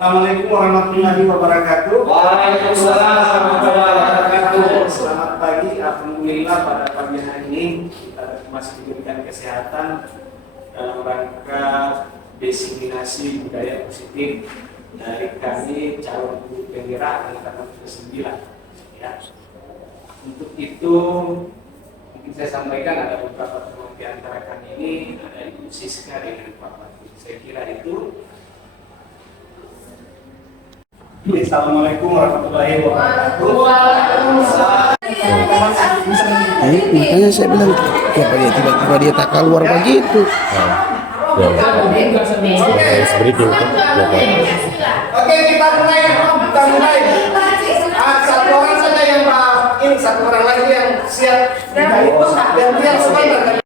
Assalamualaikum warahmatullahi wabarakatuh. Waalaikumsalam warahmatullahi wabarakatuh. Selamat pagi. Alhamdulillah pada pagi hari ini kita masih diberikan kesehatan dalam rangka diseminasi budaya positif dari kami calon guru penggerak angkatan ke-9. Ya. Untuk itu mungkin saya sampaikan ada beberapa teman di antara kami ini, ada Ibu Siska dengan Pak Batu. Saya kira itu. Assalamualaikum warahmatullahi wabarakatuh. Makanya saya bilang, kenapa dia tiba-tiba dia tak keluar begitu? Oke, kita mulai. Satu orang saja yang ini, satu orang lagi yang siap. Dan dia sebentar.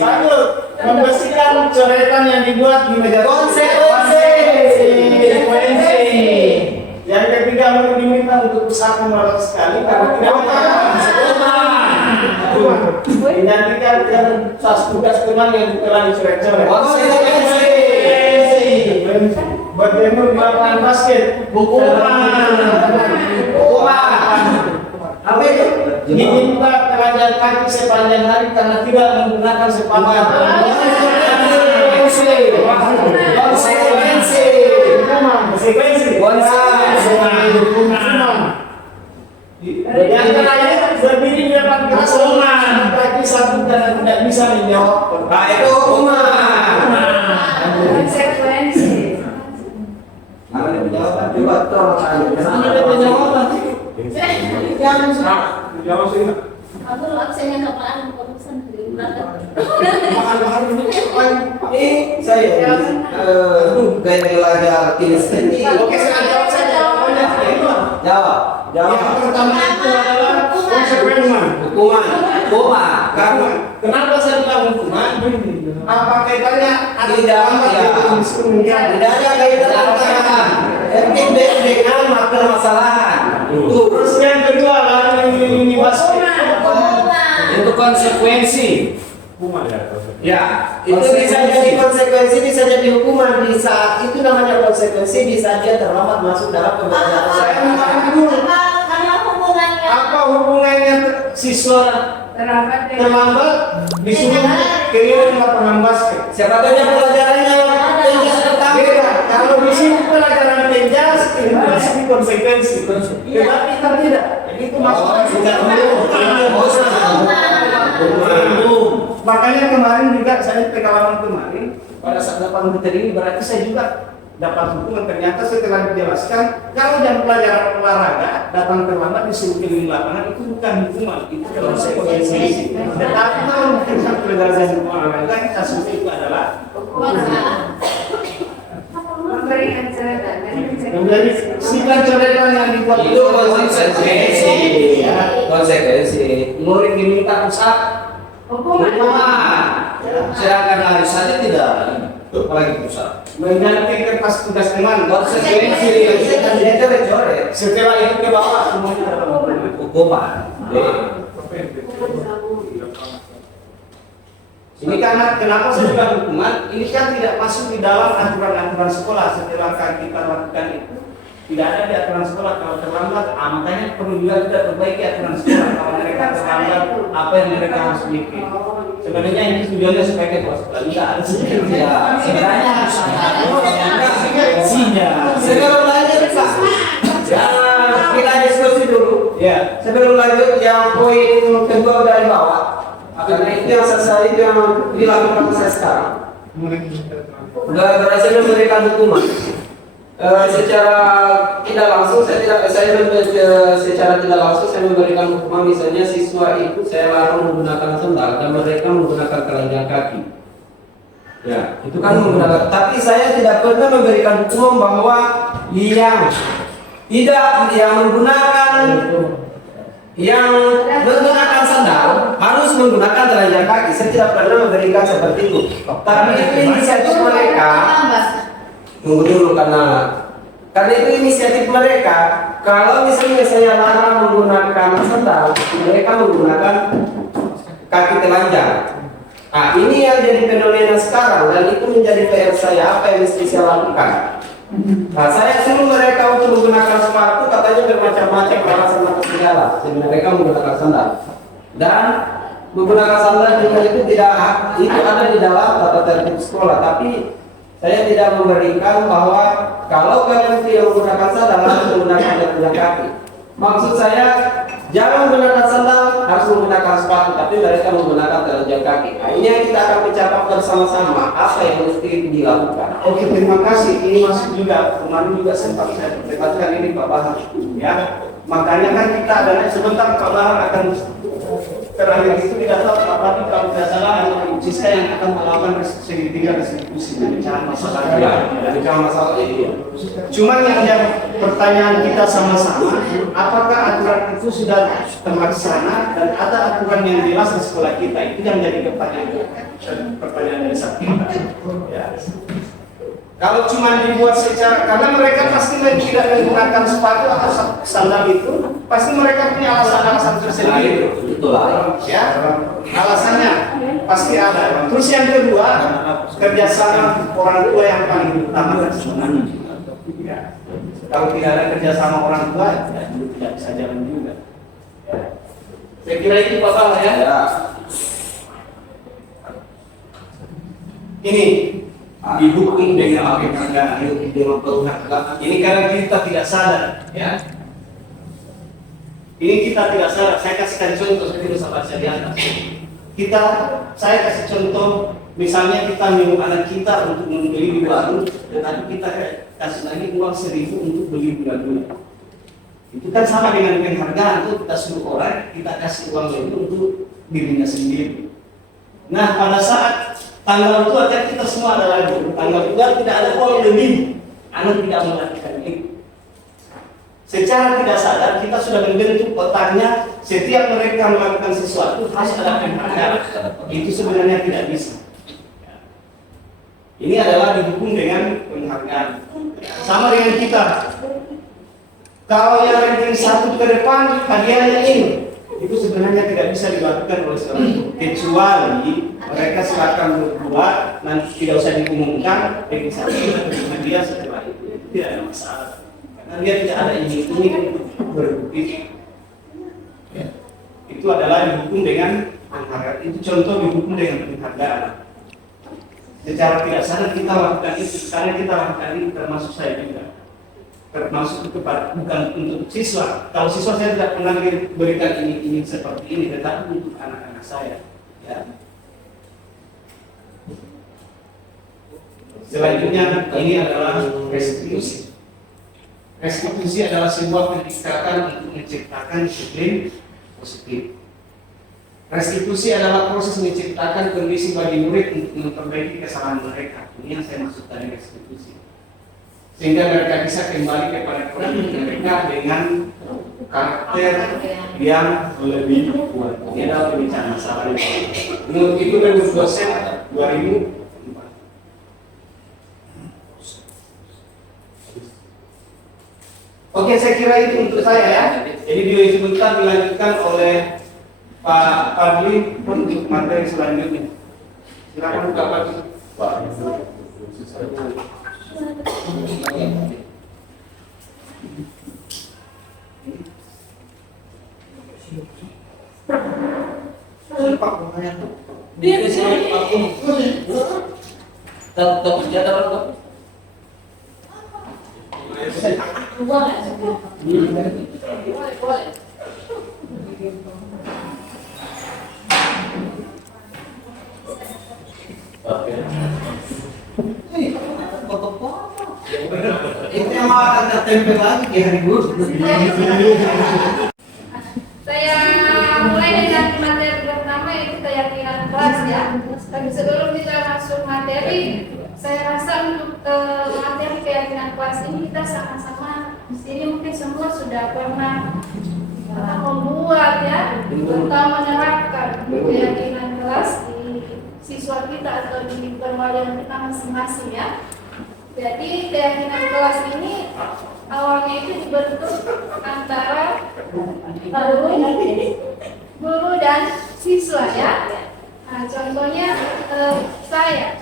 Lanjut, membersihkan coretan yang dibuat di meja. Konsekuensi. Yang ketiga, mau diminta untuk usaha malam sekali karena tidak dinantikan dan tugas teman yang telah dicoret-coret. Konsekuensi. Bagaimana di lapangan basket? Hukuman. Apa itu? Diminta pelajaran kaki sepanjang hari karena tidak menggunakan sepatu. Konsekuensi. Yang terakhir berdiri di depan kelas kaki satu karena tidak bisa menjawab. Nah, itu hukuman. Konsekuensi. Ada jawaban juga toh. Ada jawaban. Jangan jawab sih. Aku absennya kepala urusan di belakang. Ini saya gaya tulis ini. Oke, saya jawab saja. Jawab. Yang pertama itu adalah konsekuensi. Hukuman. Kenapa saya bilang hukuman? Apa kaitannya? Tidak ada kaitan antara FTB dengan permasalahan. Terus yang kedua lalu basket. Itu konsekuensi. Ya, itu bisa jadi konsekuensi, bisa jadi hukuman di saat itu namanya konsekuensi, bisa dia terlambat masuk dalam pembelajaran. Apa hubungannya siswa terlambat disuruh keliling lapangan basket? Siapa tahu pelajarannya penjas pertama. Kalau di sini pelajaran penjas ini masih di konsekuensi. Tetapi tidak. Jadi itu masuknya tidak Makanya kemarin juga saya pengalaman kemarin pada saat dapat materi ini berarti saya juga dapat hukuman. Ternyata setelah dijelaskan kalau jam pelajaran olahraga datang terlambat disuruh keliling lapangan itu bukan hukuman, itu konsekuensi. Tetapi kalau melakukan pelajaran olahraga kasus itu adalah menjadi sikap coretan yang dibuat itu konsekuensi. Murid diminta pusat Hukuman. Sedangkan hari saja tidak, apalagi pusat. mengganti kertas tugas teman. Konsekuensi dia coret. Setelah itu ke bawah semuanya dalam Hukuman. Ini karena kenapa saya bilang hukuman? Ini kan tidak masuk di dalam aturan-aturan sekolah. Setelah kita lakukan itu, tidak ada di aturan sekolah kalau terlambat. Makanya perlu juga kita perbaiki aturan sekolah. Kalau mereka terlambat, apa yang mereka harus bikin? Sebenarnya ini tujuannya supaya kita sekolah tidak ada Ya, sebenarnya sebelum lanjut Pak, kita diskusi dulu. Ya. Sebelum lanjut yang poin kedua dari bawah. Karena itu yang selesai, itu yang dilakukan saya sekarang. Berhasil memberikan hukuman. Secara tidak langsung secara tidak langsung saya memberikan hukuman, misalnya siswa itu saya larang menggunakan sendal dan mereka menggunakan telanjang kaki. Ya, itu kan menggunakan. Tapi saya tidak pernah memberikan hukuman bahwa yang menggunakan sandal harus menggunakan telanjang kaki. Saya tidak pernah memberikan seperti itu. Tapi itu inisiatif mereka. Tunggu dulu karena itu inisiatif mereka. Kalau misalnya saya larang menggunakan sandal, mereka menggunakan kaki telanjang. Nah, ini yang jadi fenomena sekarang dan itu menjadi PR saya, apa yang mesti saya lakukan. Nah, saya suruh mereka untuk menggunakan sepatu, katanya bermacam-macam alasan atau segala. Sebenarnya mereka menggunakan sandal. Dan menggunakan sandal juga itu tidak itu ada di dalam tata tertib sekolah, tapi saya tidak memberikan bahwa kalau kalian tidak menggunakan sandal harus menggunakan jalan kaki. Maksud saya jangan menggunakan sandal, harus menggunakan sepatu, tapi mereka menggunakan telanjang kaki. Nah, ini yang kita akan bicarakan bersama-sama apa yang mesti dilakukan. Oke, terima kasih. Ini masuk juga, kemarin juga sempat saya perdebatkan ini Pak Bahar. Ya, makanya kan kita ada sebentar Pak Bahar akan terakhir itu tidak tahu tapi kalau tidak salah Siska yang akan melakukan segitiga restitusi pemecahan masalah. Bicara masalah ini. Cuman yang pertanyaan kita sama-sama, apakah aturan itu sudah terlaksana dan ada aturan yang jelas di sekolah kita? Itu yang jadi pertanyaan dari kita. Ya. Kalau cuma dibuat secara, karena mereka pasti tidak menggunakan sepatu atau sandal itu, pasti mereka punya alasan-alasan tersendiri. Betul lah. Ya, alasannya pasti ada. Terus yang kedua, kerjasama orang tua yang paling utama sebenarnya. Ya. Kalau tidak ada kerjasama orang tua, ya, tidak bisa jalan juga. Ya. Saya kira itu Bapak lah ya. Ini didukung dengan ini karena kita tidak sadar, ya. Ini kita tidak sadar. Saya kasihkan contoh seperti bisa baca di atas. Saya kasih contoh, misalnya kita menyuruh anak kita untuk membeli baru, tetapi kita kasih lagi uang 1.000 untuk beli bulan-bulan. Itu kan sama dengan penghargaan tuh, kita suruh orang, kita kasih uang itu untuk dirinya sendiri. Nah, pada saat tanggal tua kan kita semua ada lagi. Tanggal tua tidak ada uang lebih. Anak tidak melakukan itu. Secara tidak sadar kita sudah membentuk otaknya. Setiap mereka melakukan sesuatu harus ada penghargaan. Itu sebenarnya tidak bisa. Ini adalah didukung dengan penghargaan. Sama dengan kita. Kalau yang ranking 1 ke depan hadiahnya ini. Itu sebenarnya tidak bisa dilakukan oleh seorang guru, kecuali mereka silakan berbuat, nanti tidak usah diumumkan, ranking 1 dengan dia setelah itu tidak ada masalah, karena dia tidak ada ini untuk berbukti. Ya. Itu adalah didukung dengan penghargaan. Itu contoh didukung dengan penghargaan. Secara tidak sadar kita lakukan itu, karena kita lakukan itu termasuk saya juga. Termasuk kepada bukan untuk siswa. Kalau siswa saya tidak pernah berikan ini seperti ini, tetapi untuk anak-anak saya. Ya. Selanjutnya ini adalah restitusi. Restitusi adalah sebuah pendekatan untuk menciptakan disiplin positif. Restitusi adalah proses menciptakan kondisi bagi murid untuk memperbaiki kesalahan mereka. Ini yang saya maksud dari restitusi. Sehingga mereka bisa kembali kepada mereka dengan karakter yang lebih kuat. Ini adalah pembicaraan masalah ini. Menurut itu menurut dosen 2004. Oke, saya kira itu untuk saya ya. Jadi video sebentar dilanjutkan oleh Pak Fadli untuk materi selanjutnya. Silakan Pak Fadli. Dia di sini. Tetap senjata berapa? Itu yang makan tempel lagi di hari Guru. Saya mulai dengan materi pertama yaitu keyakinan kelas ya. Tapi sebelum kita masuk materi, saya rasa untuk materi keyakinan kelas ini kita sama-sama di sini mungkin semua sudah pernah membuat ya atau menerapkan keyakinan kelas di siswa kita atau di perwalian kita masing-masing ya. Jadi keyakinan kelas ini awalnya itu dibentuk antara guru dan siswa ya. Nah, contohnya saya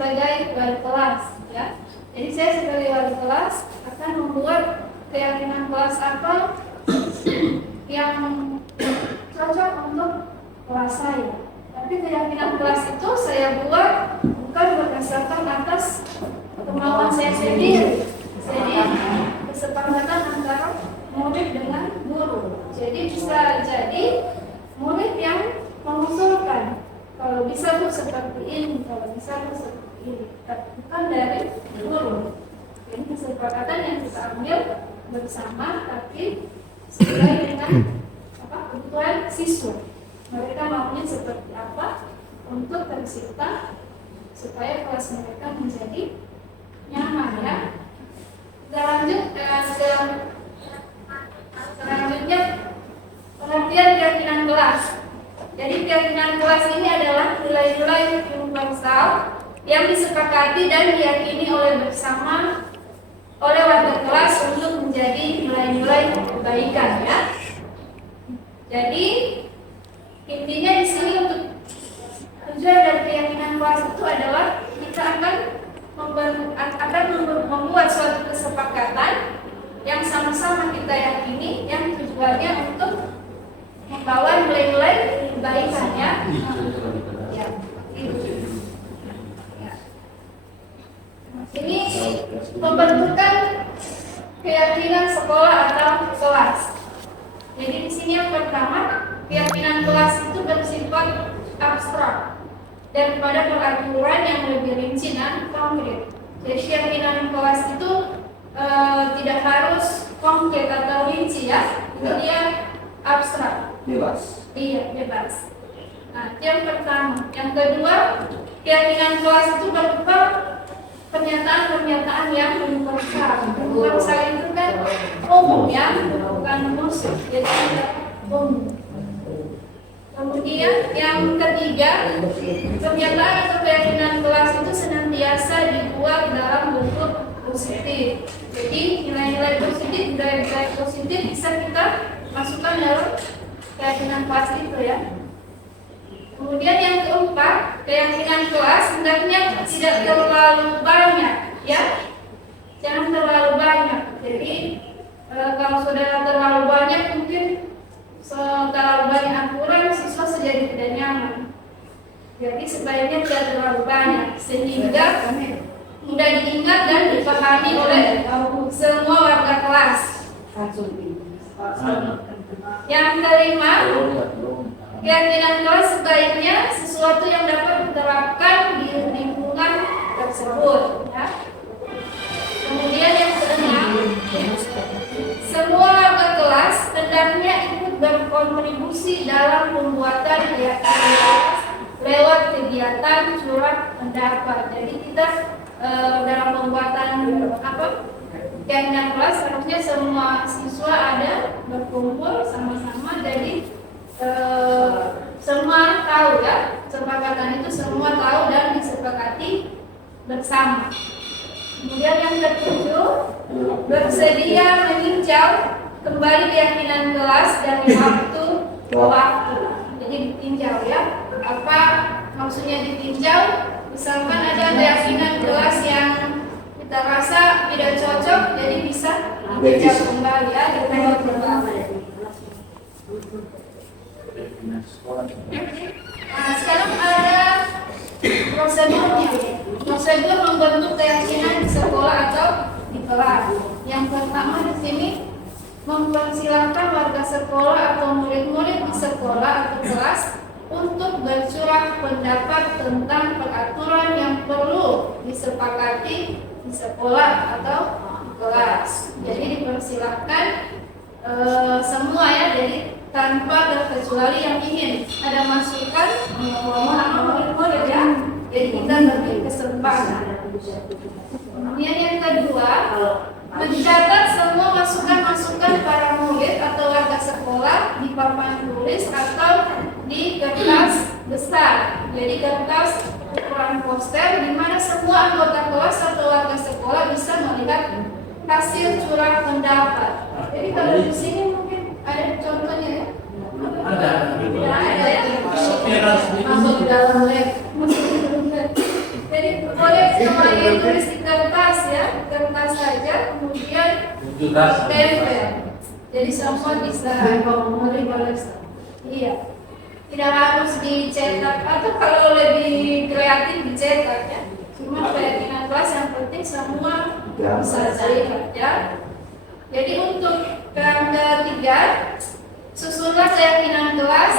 sebagai wali kelas, ya. Jadi saya sebagai wali kelas akan membuat keyakinan kelas apa yang cocok untuk kelas saya. Tapi keyakinan kelas itu saya buat bukan berdasarkan atas kemauan saya sendiri. Jadi kesepakatan antara murid dengan guru. Jadi bisa jadi murid yang mengusulkan, kalau bisa Bu seperti ini, kalau bisa Bu seperti ini, bukan dari guru. Ini kesepakatan yang kita ambil bersama, tapi sesuai dengan kebutuhan siswa. Mereka maunya seperti apa untuk tercipta supaya kelas mereka menjadi nyaman, ya. Selanjutnya pengertian keyakinan kelas. Jadi keyakinan kelas ini adalah nilai-nilai universal yang disepakati dan diyakini oleh bersama oleh warga kelas untuk menjadi nilai-nilai kebaikan, ya. Jadi intinya di sini untuk tujuan dari keyakinan kelas itu adalah kita akan membuat suatu kesepakatan yang sama-sama kita yakini, yang tujuannya untuk membawa nilai-nilai kebaikan, ya. Ya, gitu. Ya. Ini pembentukan keyakinan sekolah atau kelas. Jadi di sini yang pertama, keyakinan kelas itu bersifat abstrak dan pada peraturan yang lebih rinci dan konkret. Jadi keyakinan kelas itu tidak harus konkret atau rinci, ya. Dia abstrak. Bebas. Iya, bebas. Nah, itu yang pertama. Yang kedua, keyakinan kelas itu berupa pernyataan-pernyataan yang universal. Universal itu kan umum, ya, bukan khusus. Jadi umum. Kemudian yang ketiga, pernyataan atau keyakinan kelas itu senantiasa dibuat dalam bentuk positif. Jadi nilai-nilai positif, nilai-nilai positif bisa kita masukkan dalam keyakinan kelas itu, ya. Kemudian yang keempat, keyakinan kelas hendaknya tidak terlalu banyak, ya. Jangan terlalu banyak. Jadi kalau sudah terlalu banyak mungkin terlalu banyak aturan, siswa jadi tidak nyaman. Jadi sebaiknya tidak terlalu banyak sehingga mudah diingat dan dipahami oleh semua warga kelas. Yang kelima, keyakinan kelas sebaiknya sesuatu yang dapat diterapkan di lingkungan tersebut, ya. Kemudian yang keenam, semua warga kelas hendaknya ikut berkontribusi dalam pembuatan keyakinan kelas lewat kegiatan surat pendapat. Jadi kita dalam pembuatan keyakinan kelas harusnya semua siswa ada berkumpul sama-sama, jadi semua tahu, ya, kesepakatan itu semua tahu dan disepakati bersama. Kemudian yang ketujuh, bersedia meninjau kembali keyakinan kelas dari waktu ke waktu. Jadi ditinjau, ya. Apa maksudnya ditinjau? Misalkan ada keyakinan kelas yang kita rasa tidak cocok, jadi bisa ditinjau kembali, ya, ditinjau kembali. Nah, sekarang ada prosedurnya. Prosedur membentuk keyakinan di sekolah atau di kelas. Yang pertama di sini mempersilahkan warga sekolah atau murid-murid di sekolah atau kelas untuk bercurah pendapat tentang peraturan yang perlu disepakati di sekolah atau di kelas. Jadi dipersilahkan semua, ya, jadi tanpa terkecuali yang ingin ada masukan murid-murid, ya. Jadi kita beri kesempatan. Kemudian yang kedua, mencatat semua masukan-masukan para murid atau warga sekolah di papan tulis atau di kertas besar. Jadi kertas ukuran poster di mana semua anggota kelas atau warga sekolah bisa melihat hasil curah pendapat. Jadi kalau di sini mungkin ada contohnya, ya? Ada. Tidak ada, ya? Masuk di dalam lab. Jadi boleh semuanya tulis di kertas ya, kertas saja, kemudian tempel. Jadi semua bisa boleh. Iya. Tidak harus dicetak atau kalau lebih kreatif dicetak ya. Cuma keyakinan kelas yang penting semua bisa terlihat ya. Jadi untuk kerangka 3 susunlah keyakinan kelas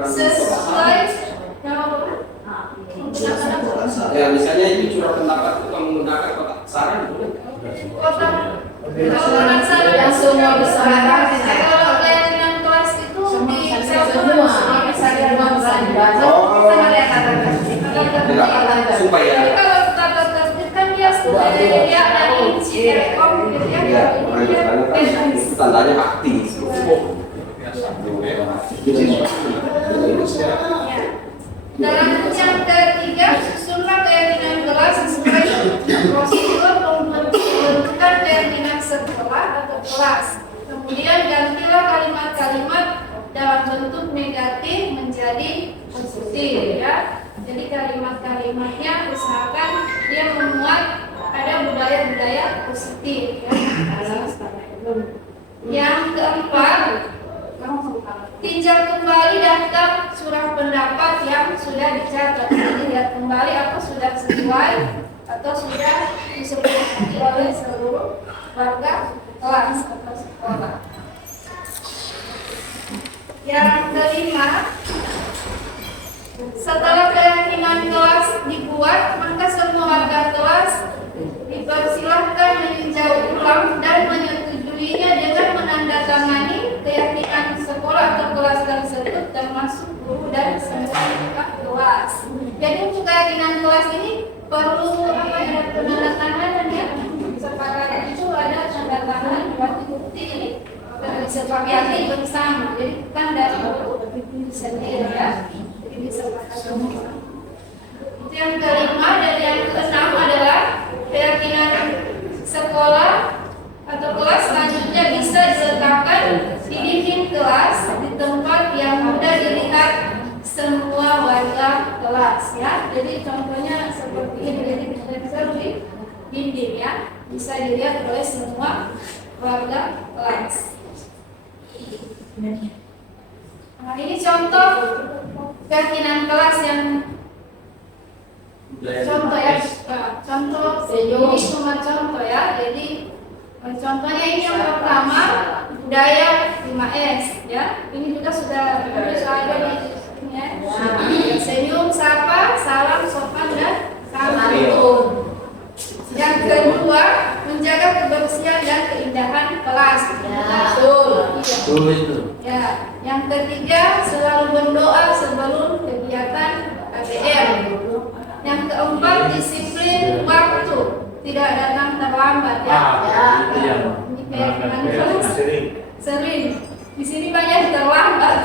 sesuai ya misalnya itu curah pendapat itu menggunakan kotak saran boleh. Kotak saran yang semua bisa. Kalau keyakinan kelas itu di semua bisa dibaca. Supaya kalau tata tertib kan dia sudah dia ada kunci rekom tandanya aktif. Dalam yang ketiga, susunlah keyakinan kelas sesuai prosedur pembentukan keyakinan sekolah atau kelas. Kemudian gantilah kalimat-kalimat dalam bentuk negatif menjadi positif ya. Jadi kalimat-kalimatnya usahakan dia memuat ada budaya-budaya positif ya. Yang keempat, tinjau kembali daftar surah pendapat yang sudah dicatat. Jadi lihat kembali apa sudah sesuai atau sudah disepakati oleh seluruh warga kelas atau sekolah. Yang kelima, setelah keyakinan kelas dibuat, maka semua warga kelas dipersilahkan meninjau ulang dan menyetujuinya dengan menandatangani keyakinan sekolah atau kelas tersebut termasuk guru dan semua kelas. Jadi untuk keyakinan kelas ini perlu ada penandatanganan ya. Sepakatan itu ada tanda tangan berarti bukti ini disepakati bersama. Jadi bukan dari guru sendiri ya. Jadi disepakati bersama. Itu yang kelima dan yang keenam adalah keyakinan sekolah atau kelas selanjutnya bisa diletakkan di dinding kelas di tempat yang mudah dilihat semua warga kelas ya. Jadi contohnya seperti ini, jadi kita bisa di dinding ya, bisa dilihat oleh semua warga kelas. Nah ini contoh keyakinan kelas yang contoh ya, contoh ini cuma contoh ya. Jadi contohnya ini yang pertama budaya 5S ya. Ini juga sudah ada di sini ya. Senyum, sapa, salam, sopan dan santun. Yang kedua menjaga kebersihan dan keindahan kelas. Betul itu. Ya. Yang ketiga selalu berdoa sebelum kegiatan KBM. Yang keempat disiplin waktu, tidak datang terlambat ya. Ini keyakinan kelas. Sering. Di sini banyak terlambat.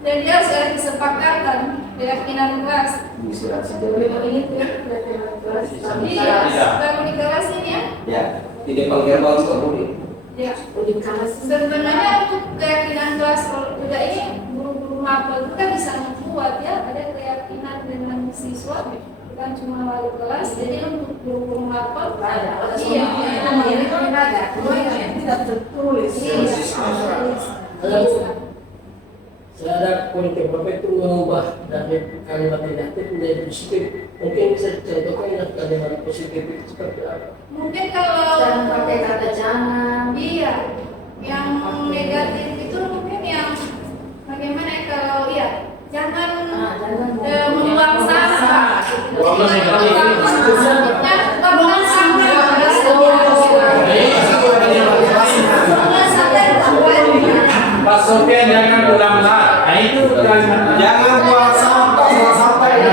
Dan dia sudah disepakatan keyakinan kelas. Iya, baru di kelas ini ya. Ya, tidak panggil bau boleh. Ya. Sebenarnya untuk keyakinan kelas kalau tidak ini guru-guru mapel itu kan bisa membuat ya, ada keyakinan dengan siswa bukan cuma wali kelas. Jadi untuk guru-guru mapel iya tidak tertulis. Saya ada politik Bapak itu mengubah dari kalimat negatif menjadi positif. Mungkin bisa dicontohkan yang kalimat positif itu seperti apa? Mungkin kalau Jangan pakai kata jangan. iya, yang negatif itu mungkin yang bagaimana ya kalau iya jangan membuang sampah. Buang Pak Sofian jangan ulang lah. Nah itu Jangan buang sampah sampai di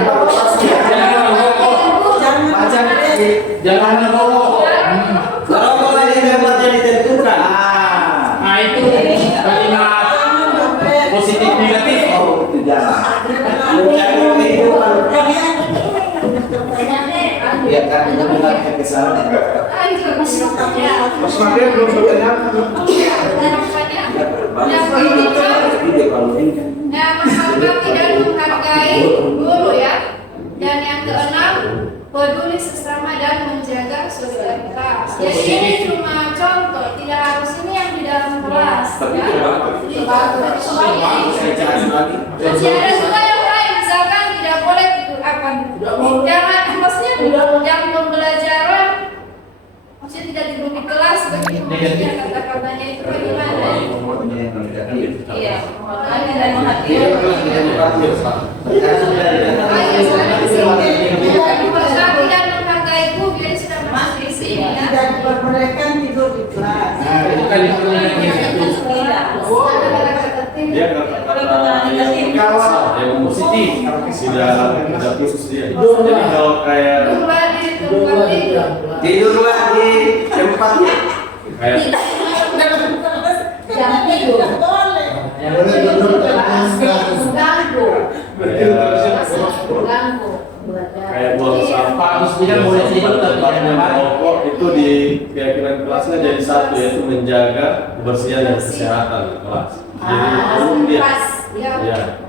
jangan merokok. Jangan merokok. Merokok lagi tempatnya ditentukan. Nah itu kalimat positif negatif. Oh, itu jangan. Jangan kehidupan. Ya kan itu bukan kesalahan. Mas Maria belum bertanya. Masyarakat tidak menghargai guru ya. Dan yang keenam peduli sesama dan menjaga solidaritas. Jadi ini cuma contoh, tidak harus ini yang di dalam kelas. Tapi itu bagus. Bagus. Saya cari lagi. Masih ada juga yang lain, misalkan tidak boleh apa? Jangan, maksudnya yang pembelajaran, maksudnya tidak tidur di kelas, bagaimana kata-katanya itu bagaimana? Iya, menghormati dan menghormati dan menghargai guru, jadi sudah masuk di sini ya. Mereka tidur di kelas. Bukan itu dia kata-kata yang positif, tidak khusus dia. Jadi kalau kayak Tidurlah di tempatnya. kayak Jangan tidur. kayak buang sampah rokok itu di keyakinan kelasnya jadi satu, yaitu menjaga kebersihan dan kesehatan di kelas. Jadi umum dia ya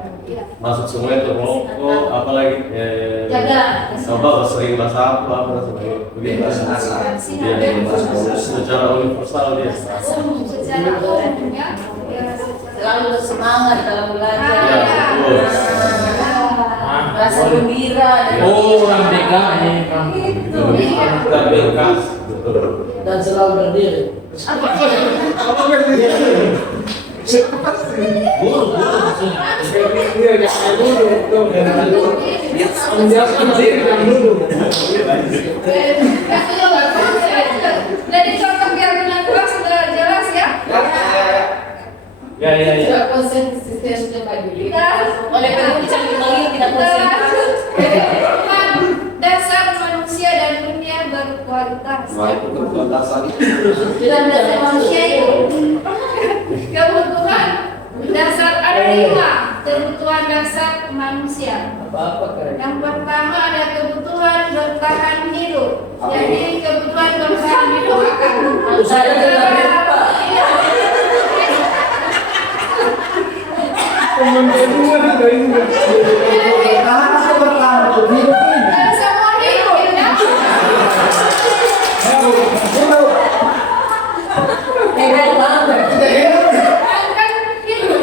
masuk semua itu rokok, apalagi coba sering basah apa dan sebagainya. Begitu dia secara universal dia. Secara umum ya. Selalu semangat dalam belajar. Ya, betul. Rasa gembira. Orang PKI Kita bengkas, betul. dan selalu berdiri. Jadi contoh keyakinan kelas sudah jelas ya. Ya. Tidak konsisten bagi Kita oleh karena itu tidak konsisten. dasar manusia dan dunia berkualitas. Wah, itu kebetulan dasar. Dan dasar manusia itu Kebutuhan dasar ada 5 kebutuhan dasar manusia. Apa-apa kan? Yang pertama ada kebutuhan bertahan hidup. Jadi kebutuhan bertahan hidup akan Saya tidak lupa. dan semua hidup ya. Kan hidup.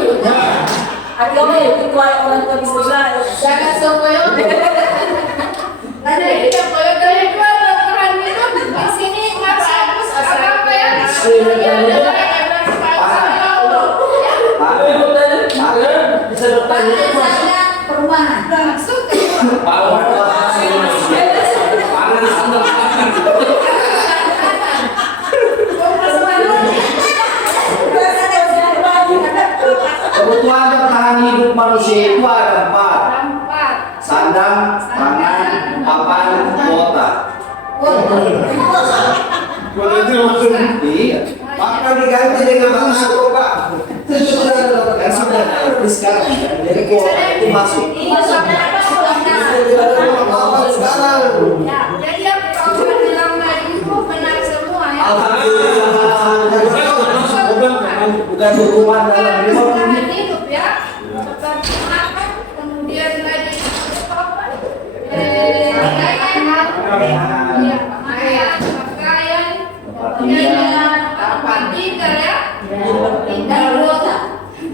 agama yang ketua orang tua bisa belajar. Jangan sombong. Ada yang kalau dari bertahan hidup di sini masuk apa ya? Bisa bertanya Perumahan. Masuk Kebutuhan bertahan hidup manusia itu ada 4. empat. Sandang, pangan, papan, kuota. Iya. Maka diganti dengan masuk, Pak. Kan sudah sekarang. Jadi kuota itu masuk. Sekarang. Ya, jadi yang kalau bilang tadi itu benar semua ya. Bukan hukuman dalam Bertahan hidup ya. Seperti makan, kemudian tadi apa? Pakaian, kemudian tempat tinggal ya. Dan kuota.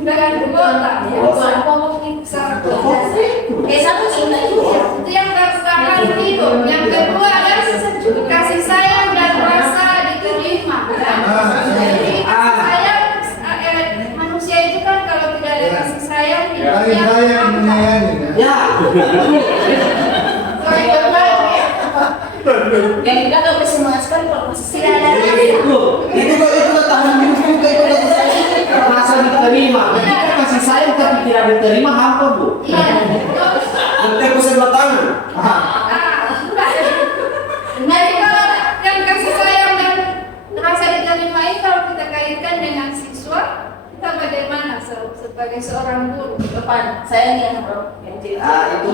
Dengan kuota. Satu sudah itu. Itu yang bertahan hidup. Yang kedua adalah kasih sayang dan rasa diterima. Jadi kasih sayang manusia itu kan kalau tidak ada kasih sayang hidupnya Ya. Yang kita nggak bisa semangat sekali kalau masih tidak ada. Itu tahan hidup juga itu rasa diterima. Ketika kasih sayang tapi tidak diterima hampa, Bu. Nanti aku sebelah tangan. Jadi kalau yang kasih sayang dan rasa diterima itu kalau kita kaitkan dengan siswa, kita bagaimana sebagai seorang guru? Depan saya yang cerita. Itu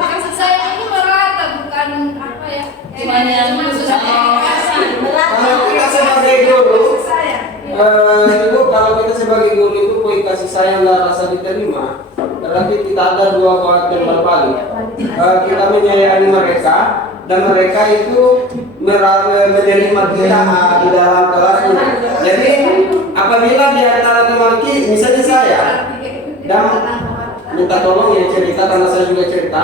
Kasih sayang ini merata, bukan apa ya? Cuman yang kalau kita sebagai guru, Kasih sayang. Ibu, kalau kita sebagai guru itu poin kasih sayang dan rasa diterima, berarti kita ada dua wakil berbalik. Kita menyayangi mereka dan mereka itu menerima kita di dalam kelasnya. Jadi apabila di antara teman kita, misalnya saya dan minta tolong ya cerita karena saya juga cerita.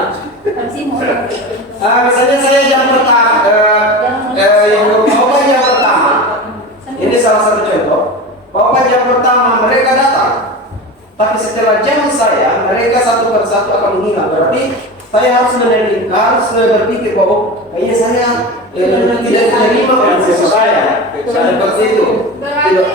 Misalnya saya jam pertama, yang bapak jam pertama, ini salah satu contoh. Bapak jam pertama mereka datang, tapi setelah jam saya mereka satu persatu akan menghilang. Berarti saya harus berpikir bahwa kayaknya saya tidak menerima siswa saya. Seperti itu. Tidak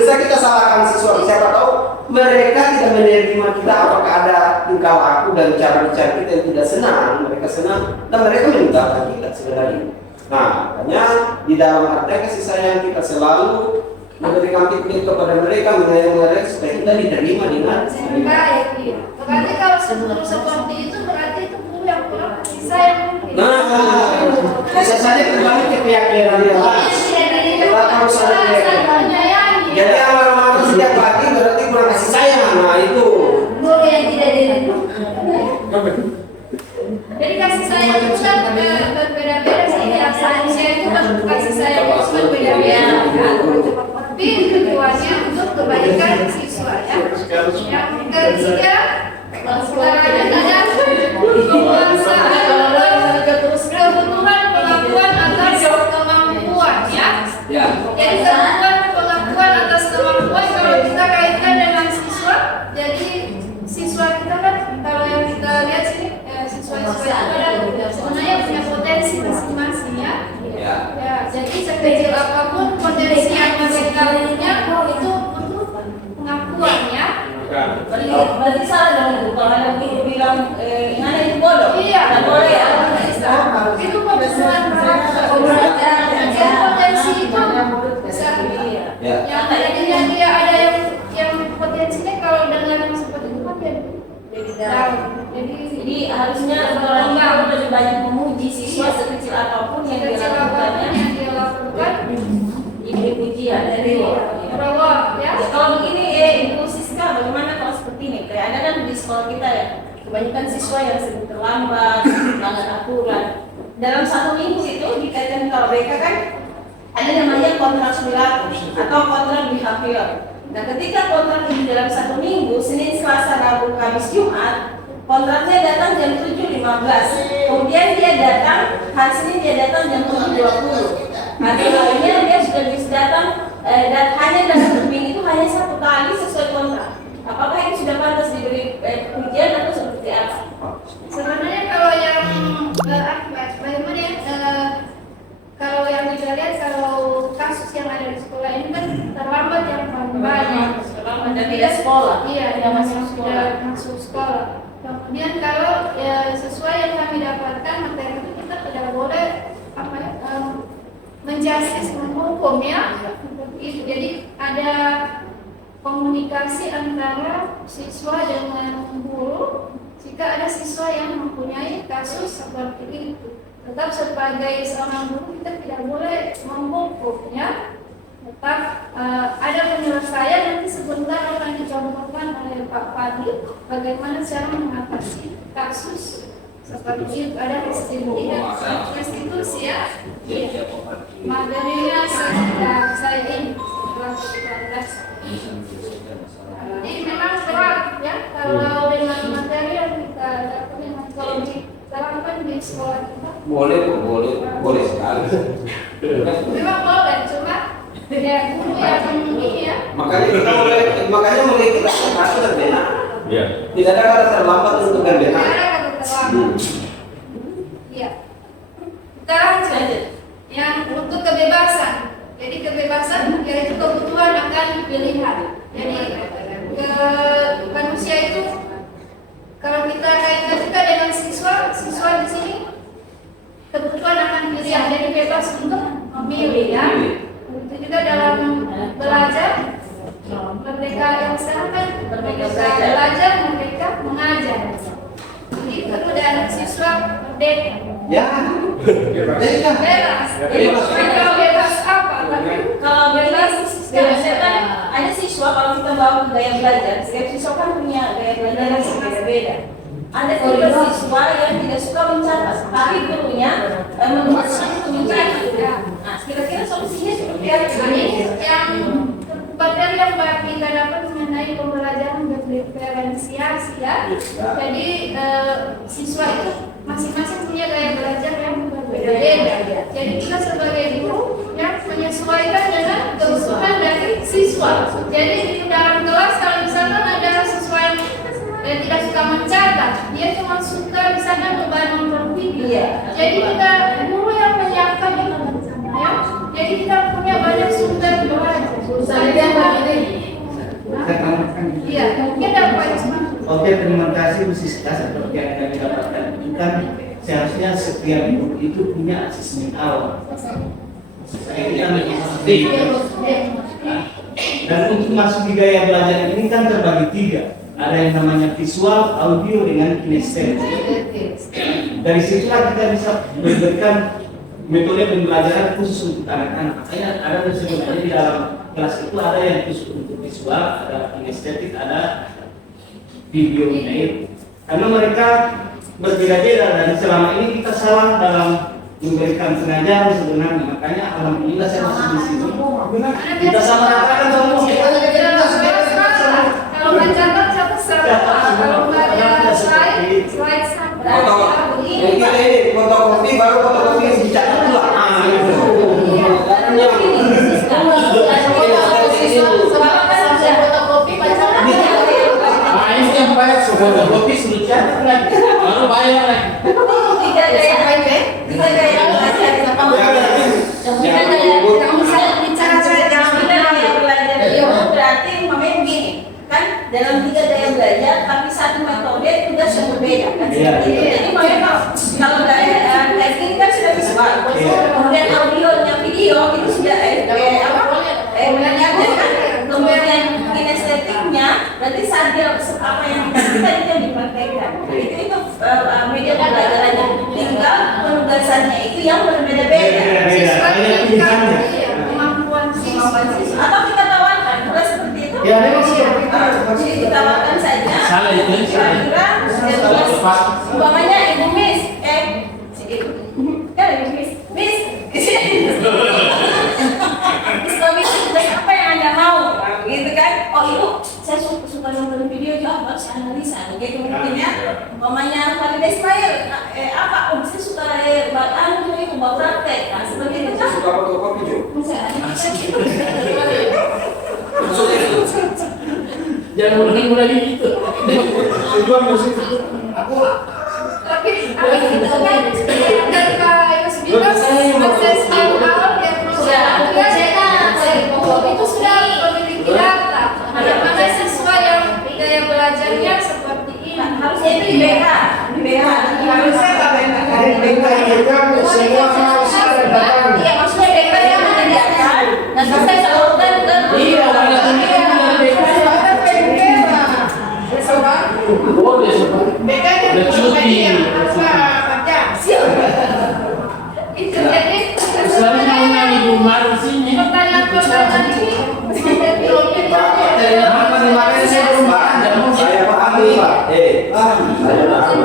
bisa kita salahkan siswa. Siapa tahu mereka tidak menerima kita, apakah ada tingkah laku dan cara bicara kita yang tidak senang. Mereka senang dan mereka meninggalkan kita sebenarnya. Nah, makanya di dalam arti kasih sayang kita selalu memberikan piknik kepada mereka, menyayangi mereka supaya kita diterima dengan baik. Berarti kalau sebelum seperti itu berarti itu guru yang kurang kasih sayang mungkin. Nah, bisa saja kembali ke keyakinan dia. Kita harus ada keyakinan. Jadi amal-amal setiap pagi berarti kurang kasih sayang. Nah itu. Guru yang tidak diterima. Jadi kasih sayang itu kan berbeda-beda sih ya. Saya itu kan kasih sayang itu berbeda-beda kan. Tapi tujuannya untuk kebaikan siswa ya. Yang ketiga, kebutuhan pengakuan atas kemampuan ya. Jadi kebutuhan pengakuan atas kemampuan kalau kita kaitkan dengan siswa, jadi siswa kita kan kalau yang kita lihat sini siswa-siswa itu ada sebenarnya punya potensi masing-masing ya. Ya, jadi sekecil apapun potensi yang mereka punya itu butuh pengakuan ya. Berarti salah dong Bu, kalau ada guru bilang mana itu bodoh. Iya, nggak boleh ya. Itu kebetulan potensi itu besar. Yang tadinya dia ada yang potensinya kalau dengan yang seperti itu kan jadi down. Jadi harusnya orang guru lebih banyak memuji siswa sekecil apapun yang dia lakukan. Diberi pujian dari Bahwa ya. Kalau begini Ibu Siska, bagaimana kalau seperti ini? Kayak ada kan di sekolah kita ya, kebanyakan siswa yang sering terlambat, melanggar aturan. Dalam satu minggu itu dikaitkan kalau mereka kan ada namanya kontrak perilaku atau kontrak behavior. Nah, ketika kontrak ini dalam satu minggu, Senin, Selasa, Rabu, Kamis, Jumat, kontraknya datang jam 7.15. Kemudian dia datang, hari Senin dia datang jam 7.20. Artinya dia sudah bisa datang dan hanya dalam minggu itu hanya satu kali sesuai kontrak. Apakah itu sudah pantas diberi pujian atau seperti apa? Sebenarnya kalau yang bagaimana ya, kalau yang kita lihat kalau kasus yang ada di sekolah ini kan terlambat yang paling banyak. Terlambat dan tidak sekolah. Iya, tidak masuk sudah sekolah. masuk sekolah. Kemudian kalau ya, sesuai yang kami dapatkan materi itu kita tidak boleh menjustis menghukum ya. Jadi ada komunikasi antara siswa dengan guru. Jika ada siswa yang mempunyai kasus seperti itu, tetap sebagai seorang guru kita tidak boleh menghukum ya. Tetap ada penyelesaian, nanti sebentar akan dicontohkan oleh Pak Fadli bagaimana cara mengatasi kasus seperti itu. Ada restitusi ya. Materinya saya ini jadi memang berat ya kalau dengan materi yang kita dapat kalau diterapkan di sekolah kita. boleh sekali. Memang boleh, cuma ya guru yang ini ya. Makanya mulai kita harus berbeda. Tidak ada kata terlambat untuk berbeda. Iya. Kita lanjut. Yang untuk kebebasan. Jadi kebebasan yaitu kebutuhan akan pilihan. Jadi manusia itu kalau kita kaitkan juga dengan siswa di sini kebutuhan akan pilihan. Jadi bebas untuk memilih ya. Itu juga dalam belajar merdeka yang sekarang kan merdeka belajar, merdeka mengajar. Jadi perlu ada siswa merdeka. Ya. Bebas. Kalau bebas apa? Kalau bebas kan ada siswa kalau kita bawa ke gaya belajar, setiap siswa kan punya gaya belajar yang berbeda. berbeda-beda. Ada tipe siswa yang tidak suka mencatat, tapi gurunya menuntut untuk mencatat. Nah, kira-kira solusinya seperti apa? Ini yang materi yang kita dapat mengenai pembelajaran berdiferensiasi ya. Jadi siswa itu masing-masing punya gaya belajar yang berbeda-beda. Jadi kita sebagai guru yang menyesuaikan dengan kebutuhan dari siswa. Jadi di dalam kelas kalau misalkan ada siswa yang tidak suka mencatat, dia cuma suka misalnya nonton video. Jadi kita guru yang menyiapkan itu ya. Jadi kita punya banyak sumber belajar. Iya, mungkin dapat. Oke, terima kasih Bu Siska. Seperti yang kami dapatkan itu kan seharusnya setiap guru itu punya asesmen awal. Kita mengerti. Dan untuk masuk di gaya belajar ini kan terbagi 3. Ada yang namanya visual, audio, dengan kinestetik. Dari situlah kita bisa memberikan metode pembelajaran khusus untuk anak-anak. Makanya ada sebenarnya di dalam kelas itu ada yang khusus untuk visual, ada kinestetik, ada videonya itu. Karena mereka berbeda-beda dan selama ini kita salah dalam memberikan pengajaran sebenarnya. Makanya alhamdulillah saya masih di sini. Kita sama ratakan semua. Kalau mencatat satu kalau ada slide Ini fotokopi baru fotokopi yang dicatat pula. Ini yang baik fotokopi sudah catat lagi, baru bayar lagi. Tiga gaya belajar berarti memang begini kan, dalam 3 gaya belajar tapi satu metode tugas yang berbeda kan seperti itu. Jadi memang kalau gaya kayak gini kan sudah visual, kemudian audionya video itu sudah mengajarkan kan, kemudian kinestetiknya berarti saat dia apa yang kita itu dipraktekkan. Itu media pembelajarannya, tinggal penugasannya itu yang berbeda-beda. kemampuan siswa. Atau kita tawarkan tugas seperti itu. Ya, memang sih. Jadi ditawarkan saja. Salah itu, Kira-kira tugas umpamanya Ibu Miss, si Ibu, kan Ibu Miss, Miss tugas apa yang Anda mau, gitu kan? Oh Ibu, saya suka nonton video juga, harus analisa, begitu mungkin ya. Umpamanya Farida Ismail, apa? Oh, saya suka itu bawa praktek, nah seperti itu kan? Suka fotokopi juga. Jangan mulai gitu. Tujuan musik. Tapi itu kan dari Kak Yusuf bilang proses awal itu sudah memiliki data. Bagaimana siswa yang gaya belajarnya seperti ini? Harusnya itu di BH. Harusnya dari BK semua harus ada datanya. Iya, maksudnya BK yang menyediakan dan selesai salurkan ke Iya, ada boleh sobat. Udah cuti. Itu jadi Sekarang mau Ibu Mar di sini. pertanyaan ini Apa nih makanya saya belum paham. Saya pahami Pak. Saya paham.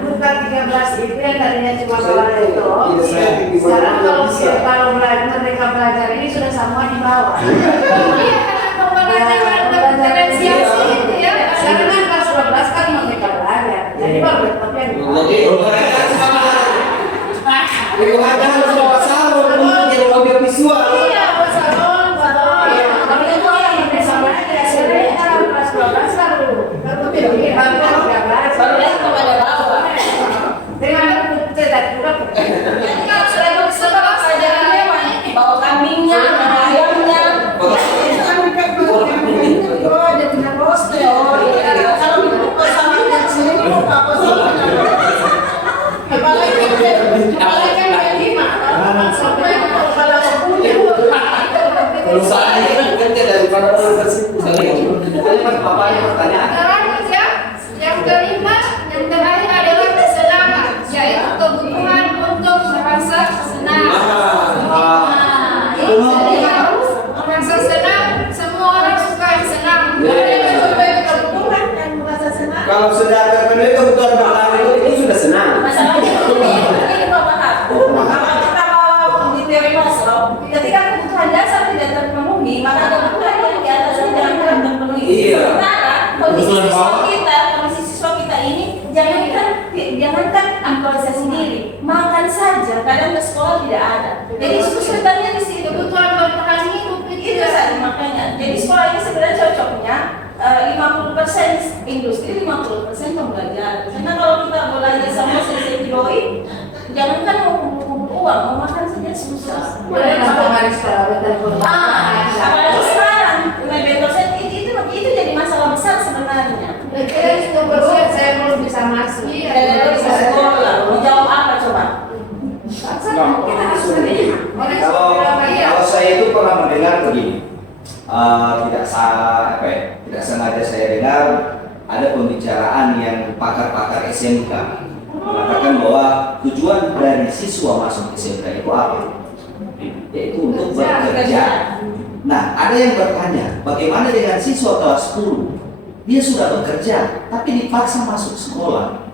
Bukan 13 itu yang tadinya cuma bawah itu. Sekarang kalau mereka belajar ini sudah semua di bawah. Iya, karena pembelajaran diferensiasi itu ya. Sekarang kan kelas 12 kan mereka belajar. Jadi baru Itu ada harus bawa salon untuk yang audio visual. iya, salon. Tapi itu yang bisa belajar. Sekarang kelas 12 baru baru kepada bawah. dengan tidak juga. Kalau selain itu pelajarannya bawa kambingnya, ayamnya. Kalau dibuka sama sini apa sih? sekolah tidak ada. Jadi kesulitannya di situ. Kebutuhan bertahan hidup Itu saja makanya. Jadi sekolah ini sebenarnya cocoknya 50% industri, 50% pembelajaran. Karena kalau kita belajar sama sesi doi, jangankan mau kumpul uang, mau makan saja susah. Apalagi sekarang Apalagi sekarang, bentorset itu jadi masalah besar sebenarnya. kira itu berbuat saya belum bisa masuk. Dan bisa sekolah, mau jawab apa coba? Kalau saya itu pernah mendengar begini, tidak sengaja saya dengar ada pembicaraan yang pakar-pakar SMK mengatakan bahwa tujuan dari siswa masuk SMK itu apa? Yaitu untuk bekerja. Nah, ada yang bertanya, bagaimana dengan siswa kelas 10? Dia sudah bekerja, tapi dipaksa masuk sekolah.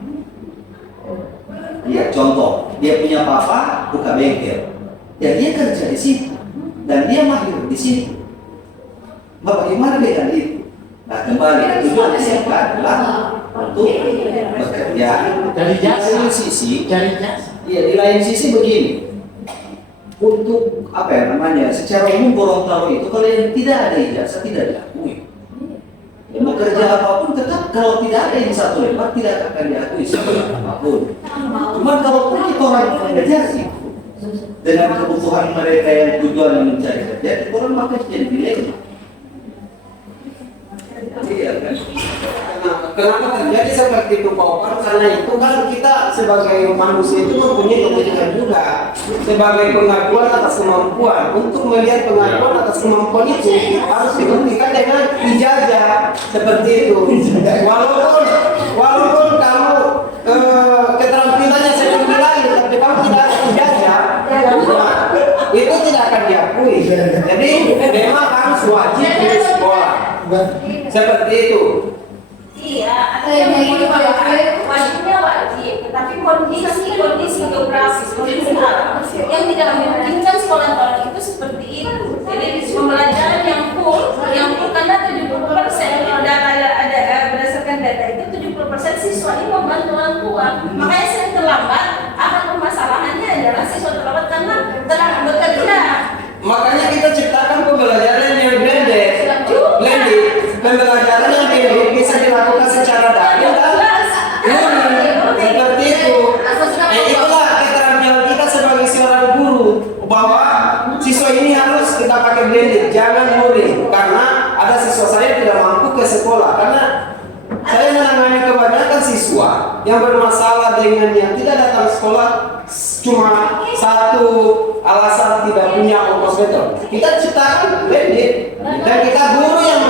Ya, contoh, dia punya papa buka bengkel, ya dia kerja di situ dan dia mahir di situ. Bagaimana dengan itu? Nah, kembali tujuan SMK adalah untuk bekerja. Dari jasa. Di lain sisi, Cari jasa. iya di lain sisi begini. Untuk apa ya namanya? Secara umum Gorontalo itu kalau yang tidak ada ijazah tidak diakui. Ya, bekerja apapun tetap kalau tidak ada yang satu lembar tidak akan diakui sebagai apapun. Cuma kalau kita orang bekerja sih dengan kebutuhan mereka yang tujuan mencari kerja, itu orang maka jadi dilema. Iya kan? Kenapa terjadi seperti itu Pak Opar? Karena itu kan kita sebagai manusia itu mempunyai kebutuhan juga sebagai pengakuan atas kemampuan. Untuk melihat pengakuan atas kemampuan itu harus dibuktikan dengan ijazah seperti itu. Walaupun kamu keterampilannya seperti lain, tapi kamu tidak ada ijazah, itu tidak akan diakui. Jadi memang harus wajib di sekolah. Seperti itu. Iya, artinya begini Pak, wajibnya wajib, tapi kondisi geografis, kondisi alam yang tidak memungkinkan sekolah tahun itu seperti itu. Jadi pembelajaran yang full karena 70% kalau ada berdasarkan data itu 70% siswa ini membantu orang tua. Makanya sering terlambat. Akan permasalahannya adalah siswa terlambat karena telah bekerja. Makanya kita ciptakan pembelajaran yang blended. Pembelajaran yang bisa dilakukan secara daring kan? Seperti itu. Itulah keterampilan kita sebagai seorang guru bahwa siswa ini harus kita pakai blended, jangan luring. Karena ada siswa saya tidak mampu ke sekolah karena saya menangani kebanyakan siswa yang bermasalah dengan yang tidak datang sekolah cuma satu alasan tidak punya ongkos betul. Kita ciptakan blended dan kita guru yang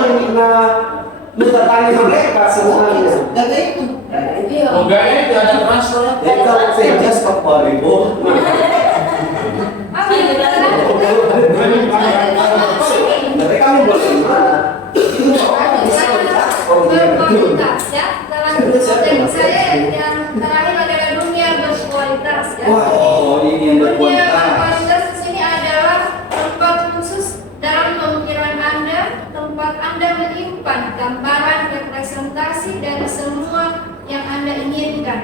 mendatangi mereka sebenarnya. Dan itu. Enggaknya itu ada transfer. Jadi kalau saya just Pak Ribo. Mereka membuat gimana? Itu bisa berkualitas ya. Dalam konten saya yang terakhir adalah dunia berkualitas ya. Wah, ini yang Dunia berkualitas. berkualitas di sini adalah tempat khusus dalam pemikiran Anda, tempat Anda menyimpan gambaran representasi dari semua yang Anda inginkan.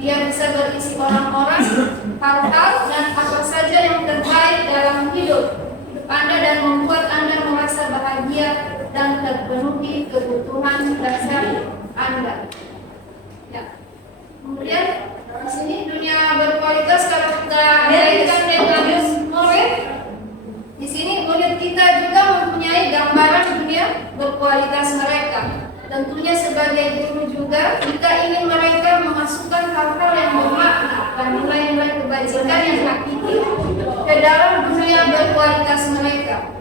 Dia bisa berisi orang-orang, hal-hal dan apa saja yang terbaik dalam hidup Anda dan membuat Anda merasa bahagia dan terpenuhi kebutuhan dasar Anda. Ya. Kemudian di sini dunia berkualitas kalau kita kaitkan dengan murid, di sini murid kita juga mempunyai gambaran dunia berkualitas mereka. Tentunya sebagai guru juga kita ingin mereka memasukkan hal-hal yang bermakna dan nilai-nilai kebajikan yang hakiki ke dalam dunia berkualitas mereka.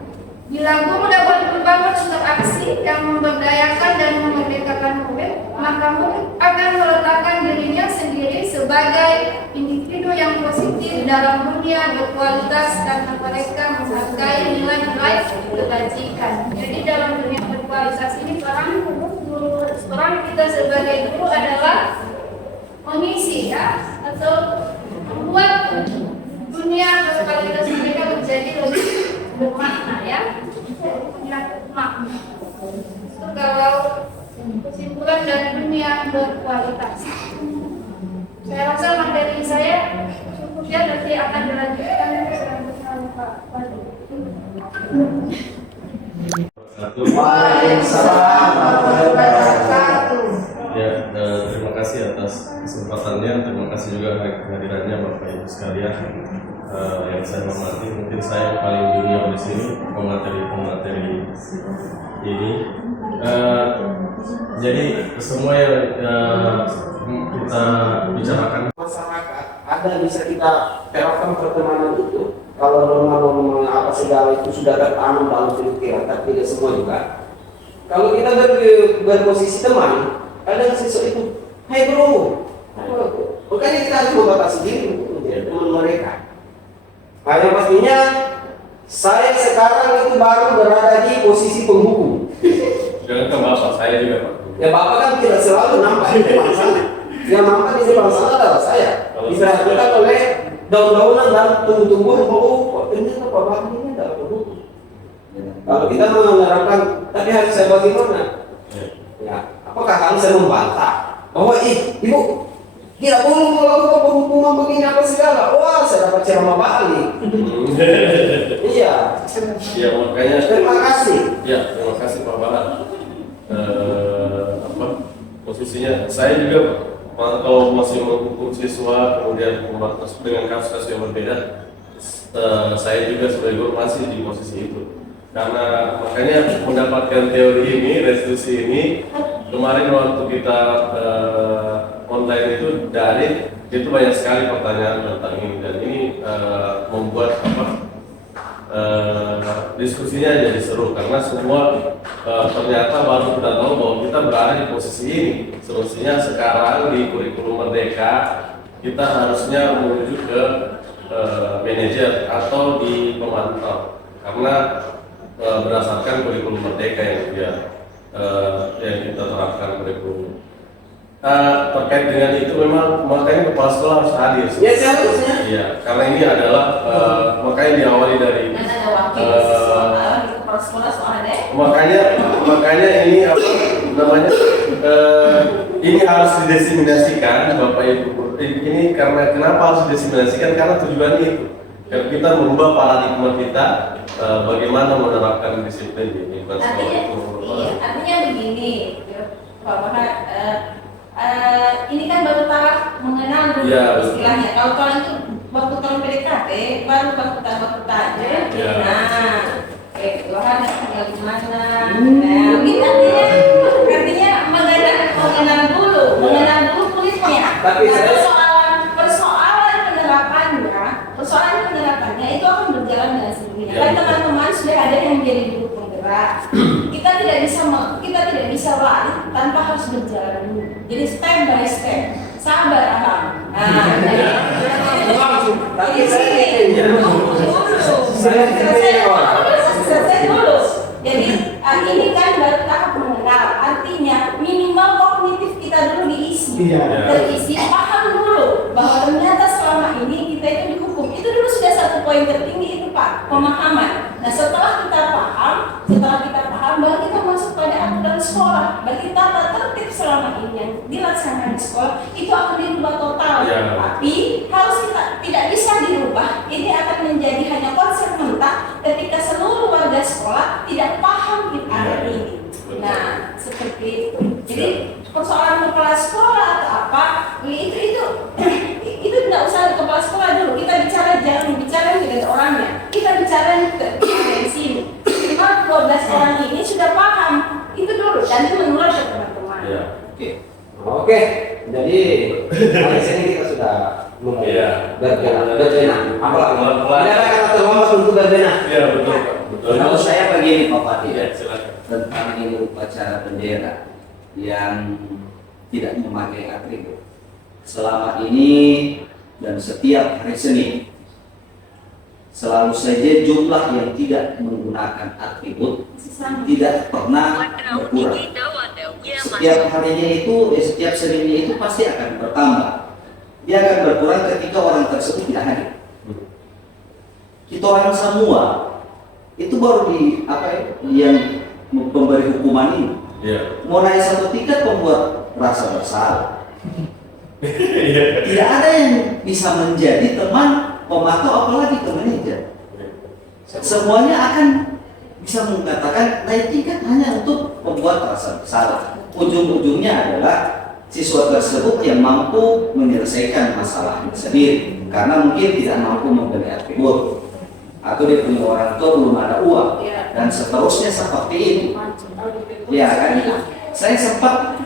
Bila guru dapat membangun interaksi yang memberdayakan dan memerdekakan murid, maka murid akan meletakkan dirinya sendiri sebagai individu yang positif dalam dunia berkualitas karena mereka menghargai nilai-nilai kebajikan. Jadi dalam dunia berkualitas ini peran kita sebagai guru adalah mengisi ya atau membuat dunia berkualitas mereka menjadi lebih bermakna ya. Makna. Itu kalau kesimpulan dari dunia berkualitas. Saya rasa materi saya cukup kemudian nanti akan dilanjutkan dengan Pak Wali. Waalaikumsalam warahmatullahi wabarakatuh. Ya, terima kasih atas kesempatannya, terima kasih juga kehadirannya Bapak Ibu sekalian. Yang saya hormati, mungkin saya yang paling junior di sini pemateri ini. Jadi semua yang kita bicarakan Masyarakat ada bisa kita terapkan pertemanan itu. Kalau norma-norma apa segala itu sudah tertanam dalam pikiran, tapi tidak semua juga. Kalau kita berposisi teman, kadang siswa itu, hai bro, makanya kita harus membatasi diri untuk menjadi teman mereka. Hanya pastinya saya sekarang itu baru berada di posisi penghukum. jangan ke Bapak, saya juga Pak. Ya Bapak kan tidak selalu nampak di depan sana. Yang nampak di depan sana adalah saya. Diperhatikan oleh daun-daunan dan tumbuh-tumbuhan. Oh, ternyata Pak Bapak ini adalah penghukum. Kalau kita menerapkan, tapi harus saya bagaimana? Ya, apakah harus saya membantah bahwa ibu tidak boleh melakukan penghukuman begini apa segala? Wah, saya dapat ceramah balik. Iya. Ya makanya. Terima kasih. Ya, terima kasih Pak Barat. Posisinya saya juga kalau masih menghukum siswa kemudian masuk dengan kasus-kasus yang berbeda, saya juga sebagai guru masih di posisi itu. Karena makanya mendapatkan teori ini, restitusi ini, kemarin waktu kita online itu daring, itu banyak sekali pertanyaan tentang ini, dan ini membuat diskusinya jadi seru karena semua ternyata baru kita tahu bahwa kita berada di posisi ini. Semestinya sekarang di kurikulum Merdeka kita harusnya menuju ke manajer atau di pemantau, karena berdasarkan kurikulum Merdeka yang kita terapkan kurikulum. Terkait dengan itu memang makanya kepala sekolah harus hadir. Ya seharusnya. Iya, karena ini adalah makanya diawali dari kepala sekolah soalnya. makanya ini apa namanya ini harus didiseminasikan Bapak Ibu. Ini karena kenapa harus didiseminasikan, karena tujuannya itu kita merubah paradigma kita bagaimana menerapkan disiplin di lingkungan sekolah itu. Artinya begini, Pak Bapak, ini kan baru taraf mengenal dulu istilahnya. Kalau itu waktu tahun PDKT baru baku tanya. Nah, Tuhan tinggal di mana? Nah, gitu artinya mengenal dulu kulitnya. Tapi persoalan penerapannya itu akan berjalan dengan sendirinya. Kan teman-teman sudah ada yang menjadi guru penggerak. Kita tidak bisa lari tanpa harus berjalan dulu. Jadi step by step, sabar abang. Nah, selesai dulu. Jadi ini kan baru tahap mengenal. Artinya minimal kognitif kita dulu diisi, terisi, paham dulu bahwa ternyata selama ini kita itu dihukum. Itu dulu sudah satu poin tertinggi itu Pak, pemahaman. Nah setelah kita paham bahwa kita masuk pada aturan sekolah, berarti tata tertib selama ini yang dilaksanakan di sekolah itu akan dirubah total. Tapi harus kita tidak bisa dirubah. Ini akan menjadi hanya konsep mentah ketika seluruh warga sekolah tidak paham ini. Nah seperti itu. Jadi persoalan kepala sekolah atau apa itu tidak usah kepala sekolah dulu. Kita jangan bicara dengan orangnya. Kita bicara dari sini. Minimal 12 orang ini sudah paham itu dulu dan itu menular ke teman-teman. Oke. Jadi hari ini kita sudah mulai berbenah. Apalagi tidak akan terlambat untuk berbenah. Iya betul Pak. Kalau saya begini Pak Fatih, Silakan. tentang ini upacara bendera yang tidak memakai atribut. Selama ini dan setiap hari Senin selalu saja jumlah yang tidak menggunakan atribut tidak pernah berkurang. Setiap harinya itu, setiap Seninnya itu pasti akan bertambah. Dia akan berkurang ketika orang tersebut tidak hadir. Kita orang semua itu baru yang memberi hukuman ini. Mau naik satu tingkat membuat rasa bersalah. Tidak ada yang bisa menjadi teman pemantau apalagi ke manajer. Semuanya akan bisa mengatakan naik tingkat hanya untuk membuat rasa bersalah. Ujung-ujungnya adalah siswa tersebut yang mampu menyelesaikan masalahnya sendiri karena mungkin tidak mampu membeli atribut atau dia punya orang tua belum ada uang dan seterusnya seperti itu. Ya kan? Saya sempat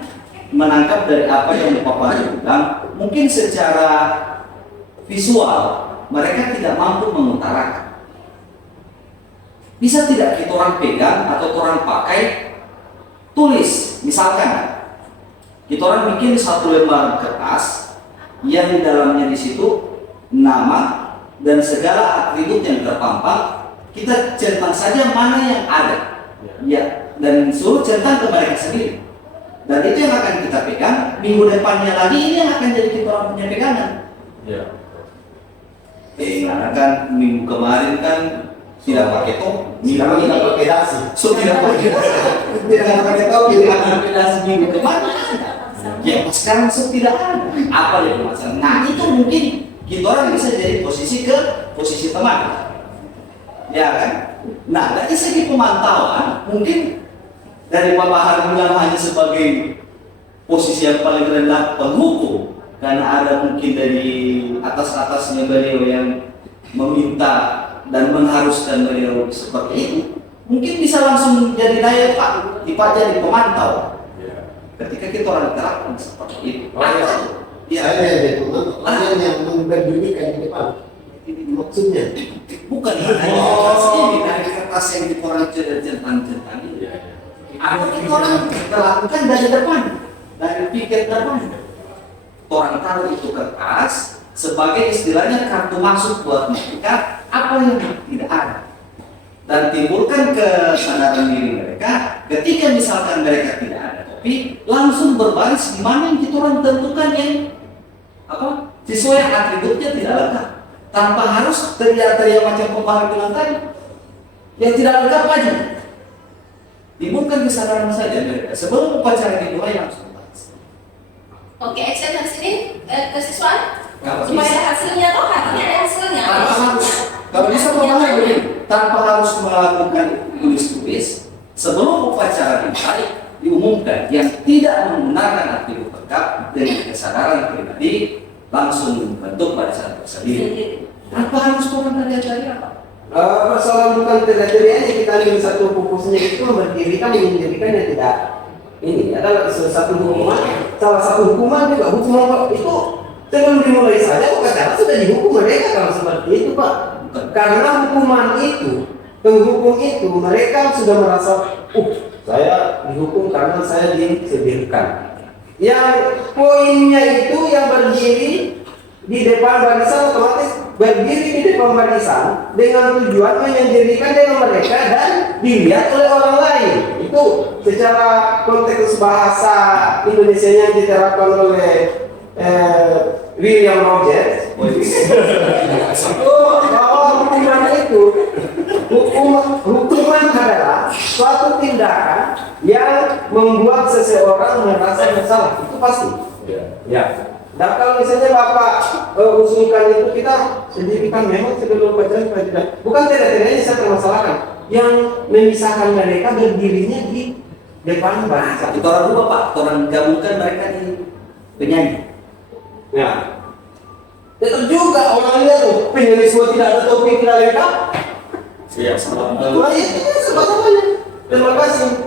menangkap dari apa yang Bapak bilang, mungkin secara visual mereka tidak mampu mengutarakan. Bisa tidak kita orang pegang atau orang pakai tulis, misalkan kita orang bikin satu lembar kertas yang di dalamnya di situ nama dan segala atribut yang terpampang, kita centang saja mana yang ada, ya, dan suruh centang ke mereka sendiri. Dan itu yang akan kita pegang. Minggu depannya lagi ini yang akan jadi kita orang punya pegangan. Ya. Karena kan minggu kemarin kan tidak pakai top, Sekarang tidak pakai dasi. so tidak pakai tidak pakai top, tidak pakai dasi minggu kemarin. Ya sekarang so tidak ada. Apa yang masalah? Nah itu mungkin kita orang bisa jadi posisi teman. Ya kan? Nah dari segi pemantauan mungkin dari Pak Bahar bilang hanya sebagai posisi yang paling rendah penghukum karena ada mungkin dari atas-atasnya beliau yang meminta dan mengharuskan beliau seperti itu, mungkin bisa langsung jadi daya Pak jadi pemantau ketika kita orang terapkan seperti itu. Saya jadi pemantau, yang memberdirikan di depan. Maksudnya bukan hanya kertas ini, dari kertas yang di koran centang-centang ini. Apa kita orang lakukan dari depan, dari pikir depan. Orang taruh itu kertas sebagai istilahnya kartu masuk buat mereka apa yang tidak ada, dan timbulkan kesadaran diri mereka ketika misalkan mereka tidak ada kopi, langsung berbaris di mana yang kita orang tentukan yang sesuai atributnya tidak lengkap, tanpa harus teriak-teriak macam pembahas bilang tadi yang tidak lengkap aja. Timbulkan kesadaran saja mereka sebelum upacara dimulai langsung. Oke, action dari sini ke siswa Kalau supaya bisa. hasilnya toh hatinya ada hasilnya. Kalau bisa pemahaman begini, tanpa harus melakukan tulis-tulis sebelum upacara dimulai diumumkan yang tidak menggunakan atribut lengkap dengan kesadaran pribadi langsung membentuk barisan tersendiri. Tanpa harus orang dari apa? Persoalan bukan teriak-teriaknya, kita ambil satu pupusnya itu mendirikan yang tidak ini adalah satu hukuman. Salah satu hukuman juga hukuman itu sebelum dimulai saja upacara sudah dihukum mereka kalau seperti itu Pak. Karena hukuman itu, penghukum itu mereka sudah merasa, saya dihukum karena saya disebirkan. Yang poinnya itu yang berdiri di depan barisan otomatis berdiri di depan barisan dengan tujuan menjadikan dengan mereka dan dilihat oleh orang lain. Itu secara konteks bahasa Indonesia yang diterapkan oleh William Rogers. Bahwa hukuman adalah suatu tindakan yang membuat seseorang merasa bersalah. Itu pasti. Ya. Dan kalau misalnya Bapak usulkan itu kita sendirikan memang sebelum upacara tidak, bukan tidak-tidaknya saya permasalahkan yang memisahkan mereka berdirinya di depan barisan. Itu orang dua Pak, orang gabungkan mereka di penyanyi. Ya. Tetap juga orang lihat tuh penyanyi semua tidak ada topi tidak lengkap. Iya. Wah itu sama-samanya. Terima kasih.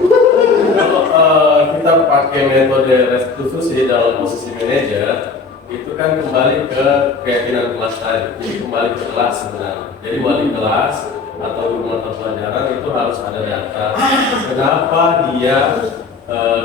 Kalau kita pakai metode restitusi dalam posisi manajer, itu kan kembali ke keyakinan kelas tadi. Jadi kembali ke kelas sebenarnya. Jadi wali kelas atau guru mata pelajaran itu harus ada data. Kenapa dia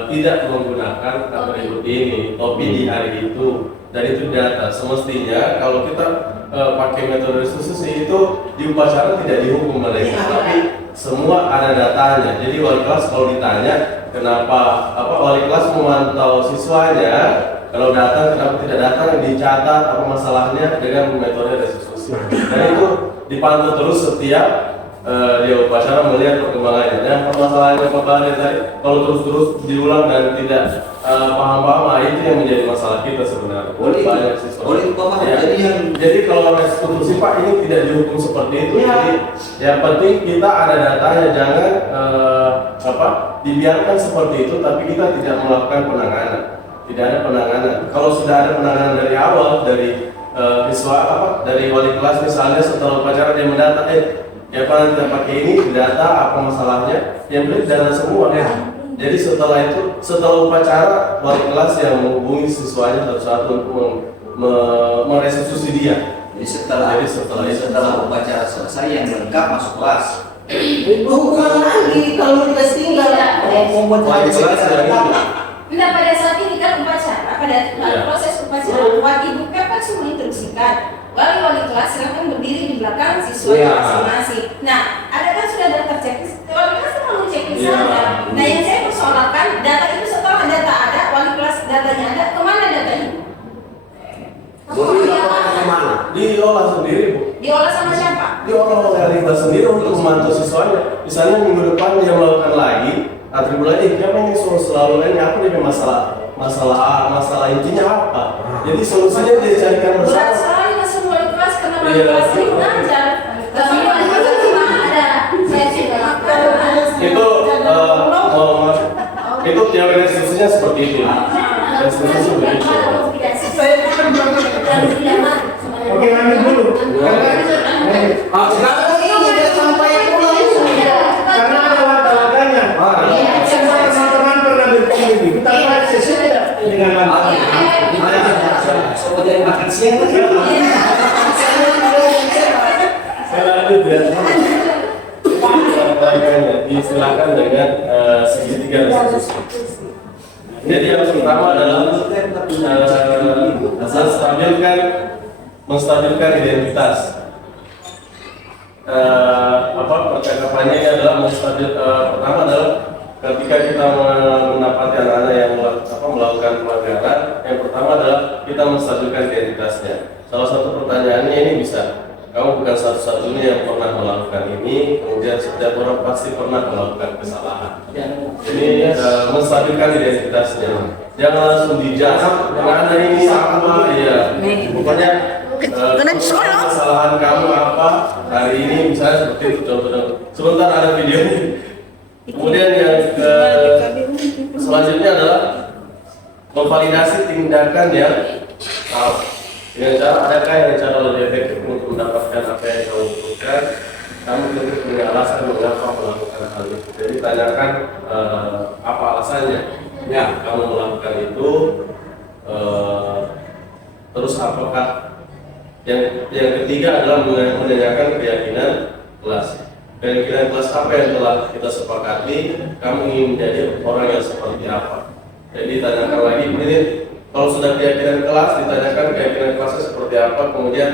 tidak menggunakan atribut ini, topi di hari itu, dan itu data. Semestinya kalau kita pakai metode restitusi itu di upacara tidak dihukum mereka, tapi semua ada datanya. Jadi wali kelas kalau ditanya kenapa wali kelas memantau siswanya, kalau datang kenapa tidak datang, dicatat apa masalahnya dengan metode restitusi. Dan itu dipantau terus setiap di upacara melihat perkembangannya. Dan permasalahannya kembali tadi, kalau terus-terus diulang dan tidak paham-paham, itu yang menjadi masalah kita sebenarnya. Banyak siswa. Jadi kalau restitusi Pak ini tidak dihukum seperti itu. Jadi yang penting kita ada datanya, jangan dibiarkan seperti itu, tapi kita tidak melakukan penanganan. Tidak ada penanganan. Kalau sudah ada penanganan dari awal, dari siswa dari wali kelas misalnya setelah upacara dia mendata, ya Pak kita pakai ini data apa masalahnya, yang beri data semua. Jadi setelah upacara wali kelas yang menghubungi siswanya satu-satu untuk merestitusi dia. Jadi setelah upacara selesai yang lengkap masuk kelas. Hubungan lagi kalau kita tinggal mau buat Wali kelas Nah, pada saat ini kan upacara, pada proses upacara, wajib kan semua instruksikan. Wali kelas silahkan berdiri di belakang siswa masing-masing. Nah, ada kan sudah daftar checklist, wali kelas mau checklist saja. Nah, yang saya persoalkan, data itu setelah data ada, wali kelas datanya ada, kemana data itu? Diolah sendiri, Bu. Diolah sama siapa? Diolah oleh Rimba sendiri untuk memantau siswanya. Misalnya minggu depan dia melakukan lagi, atribulasi, dia pengen selalu ini apa nih masalah intinya apa? Jadi solusinya dia carikan bersama. Berat sekali masuk wali kelas karena wali kelas ini mengajar. Tapi wali kelas cuma ada. Saya sudah itu teori restitusinya seperti itu. Restitusi begitu. Oke, lanjut dulu. Sekarang ini dia sampai pulang Karena ada wartawan-nya. Teman-teman pernah bertemu ini. Kita proses tidak dengan wartawan. Sobat yang makan siang. Saya lanjut ya. Disilakan dengan segitiga restitusi. Jadi yang pertama adalah menstabilkan identitas. Percakapannya ini adalah pertama adalah ketika kita mendapati anak-anak yang melakukan pelanggaran, yang pertama adalah kita menstabilkan identitasnya. Salah satu pertanyaannya ini bisa, kamu bukan satu-satunya yang pernah melakukan ini, kemudian setiap orang pasti pernah melakukan kesalahan. Ini menstabilkan identitasnya. Jangan langsung dijawab, karena ini sama, ya. Pokoknya kesalahan kamu apa hari ini, misalnya seperti itu contohnya. Sebentar ada videonya. Kemudian yang selanjutnya adalah memvalidasi tindakan yang salah. Dengan cara adakah yang cara lebih efektif untuk mendapatkan apa yang kamu butuhkan? Kamu tentu punya alasan mengapa melakukan hal itu. Jadi tanyakan apa alasannya ya kamu melakukan itu. Terus apakah yang ketiga adalah menanyakan keyakinan kelas. Keyakinan kelas apa yang telah kita sepakati? Kamu ingin menjadi orang yang seperti apa? Jadi tanyakan lagi ini. Kalau sudah keyakinan kelas, ditanyakan keyakinan kelasnya seperti apa, kemudian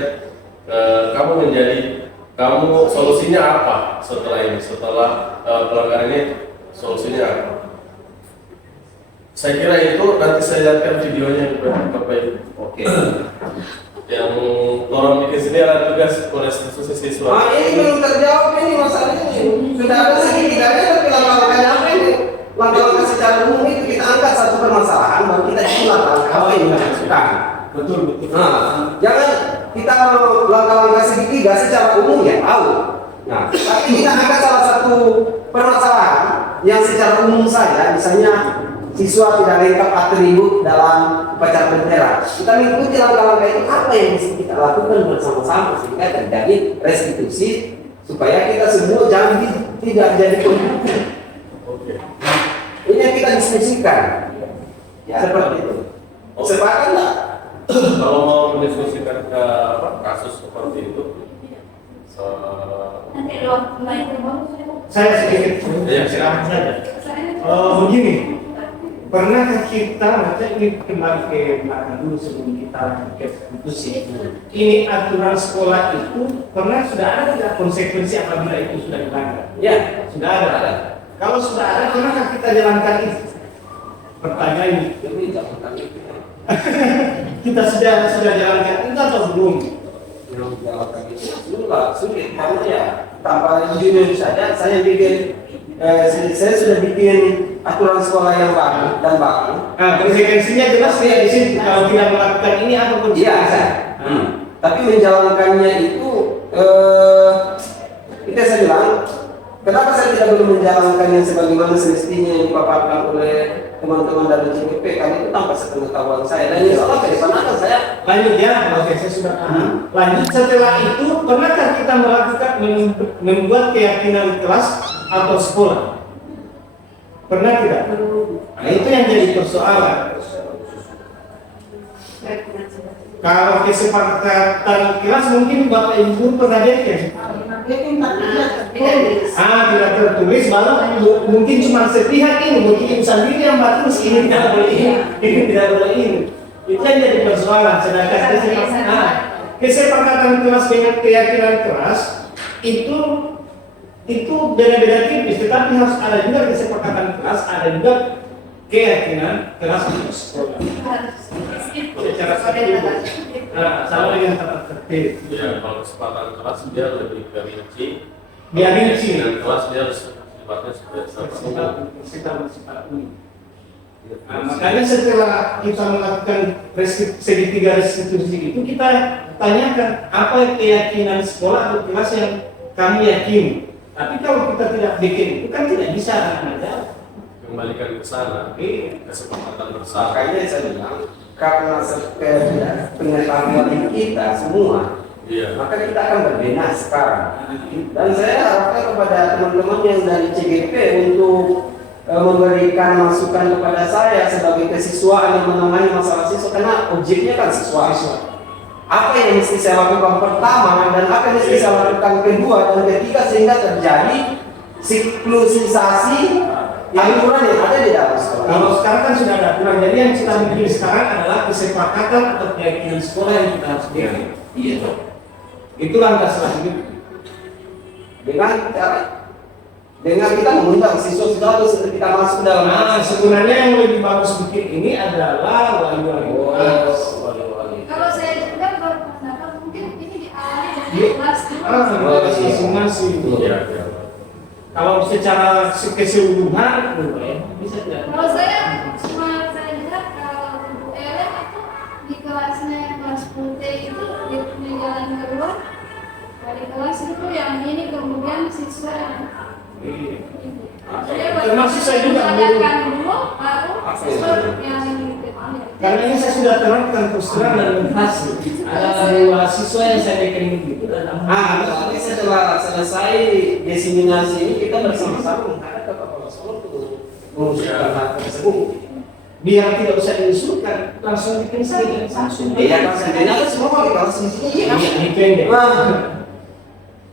kamu solusinya apa setelah ini, setelah pelanggaran ini, solusinya apa? Saya kira itu nanti saya lihatkan videonya Bapak Ibu. Oke. Yang orang bikin sini ada tugas restitusi siswa. Ini belum terjawab ini masalahnya. Sudah ada segitiganya tapi langkah-langkahnya apa ini? Langkah-langkah secara umum itu kita angkat satu permasalahan baru kita ulang apa yang kita maksudkan. Betul. Nah, jangan kita langkah-langkah segitiga secara umum ya tahu. Nah, tapi kita angkat salah satu permasalahan yang secara umum saja, misalnya siswa tidak lengkap atribut dalam upacara bendera. Kita mengikuti langkah-langkah itu apa yang bisa kita lakukan bersama-sama sehingga terjadi restitusi supaya kita semua jangan tidak jadi pembunuh. Ini yang kita diskusikan, ya, seperti itu. Sepakat nggak? Kalau mau mendiskusikan kasus seperti itu, Saya sedikit silakan saja. Begini, pernahkah kita, ini kembali ke belakang dulu sebelum kita ke diskusi. Ini aturan sekolah itu sudah ada tidak konsekuensi apabila itu sudah dilanggar? Ya, sudah ada. Kalau sudah ada, pernahkah kita jalankan itu? Pertanyaan ini. Kita sudah jalankan itu atau belum? menjawabkan itu sulit karena ya tanpa jujur saja saya bikin saya sudah bikin aturan sekolah yang baru dan baku. Konsekuensinya jelas ya di sini kalau tidak melakukan ini apa konsekuensinya? Iya. Tapi menjalankannya itu kita saya bilang kenapa saya tidak belum menjalankan yang sebagaimana semestinya yang dipaparkan oleh teman-teman dari CGP karena itu tanpa sepengetahuan saya dan insya Allah ke depan akan saya lanjut ya. Oke, saya sudah paham. Lanjut setelah itu pernahkah kita melakukan membuat keyakinan kelas atau sekolah? Pernah tidak? Nah, itu yang jadi persoalan. Kalau kesepakatan kelas mungkin Bapak Ibu pernah bikin. Tidak tertulis, baru mungkin cuma sepihak ini, mungkin sendiri yang bagus ini tidak boleh ini tidak boleh ini. Itu yang jadi persoalan. Sedangkan kesepakatan kelas dengan keyakinan kelas itu beda-beda tipis, tetapi harus ada juga kesepakatan kelas, ada juga keyakinan kelas untuk sekolah. Secara tertib, sama dengan tata tertib. Ya, kalau kesempatan kelas dia lebih ke rinci. Dia rinci. Dan kelas dia sifatnya sifat umum. Makanya setelah kita melakukan segitiga restitusi itu kita tanyakan apa keyakinan sekolah atau kelas yang kami yakini. Tapi kalau kita tidak bikin itu kan tidak bisa ada. Kembalikan ke sana, kesepakatan bersama. makanya saya bilang karena pengetahuan kita semua maka kita akan berbeda sekarang dan saya harapkan kepada teman-teman yang dari CGP untuk memberikan masukan kepada saya sebagai kesiswaan yang menangani masalah siswa karena objeknya kan siswa. Apa yang mesti saya lakukan pertama dan apa yang mesti saya lakukan kedua dan ketiga sehingga terjadi siklusisasi aturan yang ada di dalam sekolah. Kalau sekarang kan sudah ada aturan, jadi yang kita bikin sekarang adalah kesepakatan atau keyakinan sekolah yang kita harus bikin. Iya. Itu langkah selanjutnya. Dengan kita mengundang siswa-siswa atau kita masuk dalam. Sebenarnya yang lebih bagus bikin ini adalah wali-wali. Kalau saya juga berpendapat mungkin ini diawali dari kelas masing-masing. Kalau secara keseluruhan, bisa tidak? Kalau saya cuma saya lihat kalau Bu Ellen itu di kelasnya yang kelas putih itu dia punya jalan keluar dari kelas itu yang ini kemudian siswa termasuk saya juga mengajarkan dulu baru siswa yang karena ini saya sudah terangkan terus terang dan berhasil. Ada dua siswa yang saya bikin begitu dan nanti setelah selesai diseminasi ini kita bersama-sama menghadap ke Bapak Sekolah untuk mengusulkan hal tersebut. Biar tidak usah diusulkan, langsung bikin saja langsung. Iya, kan semua kita langsung di sini. Ini pendek.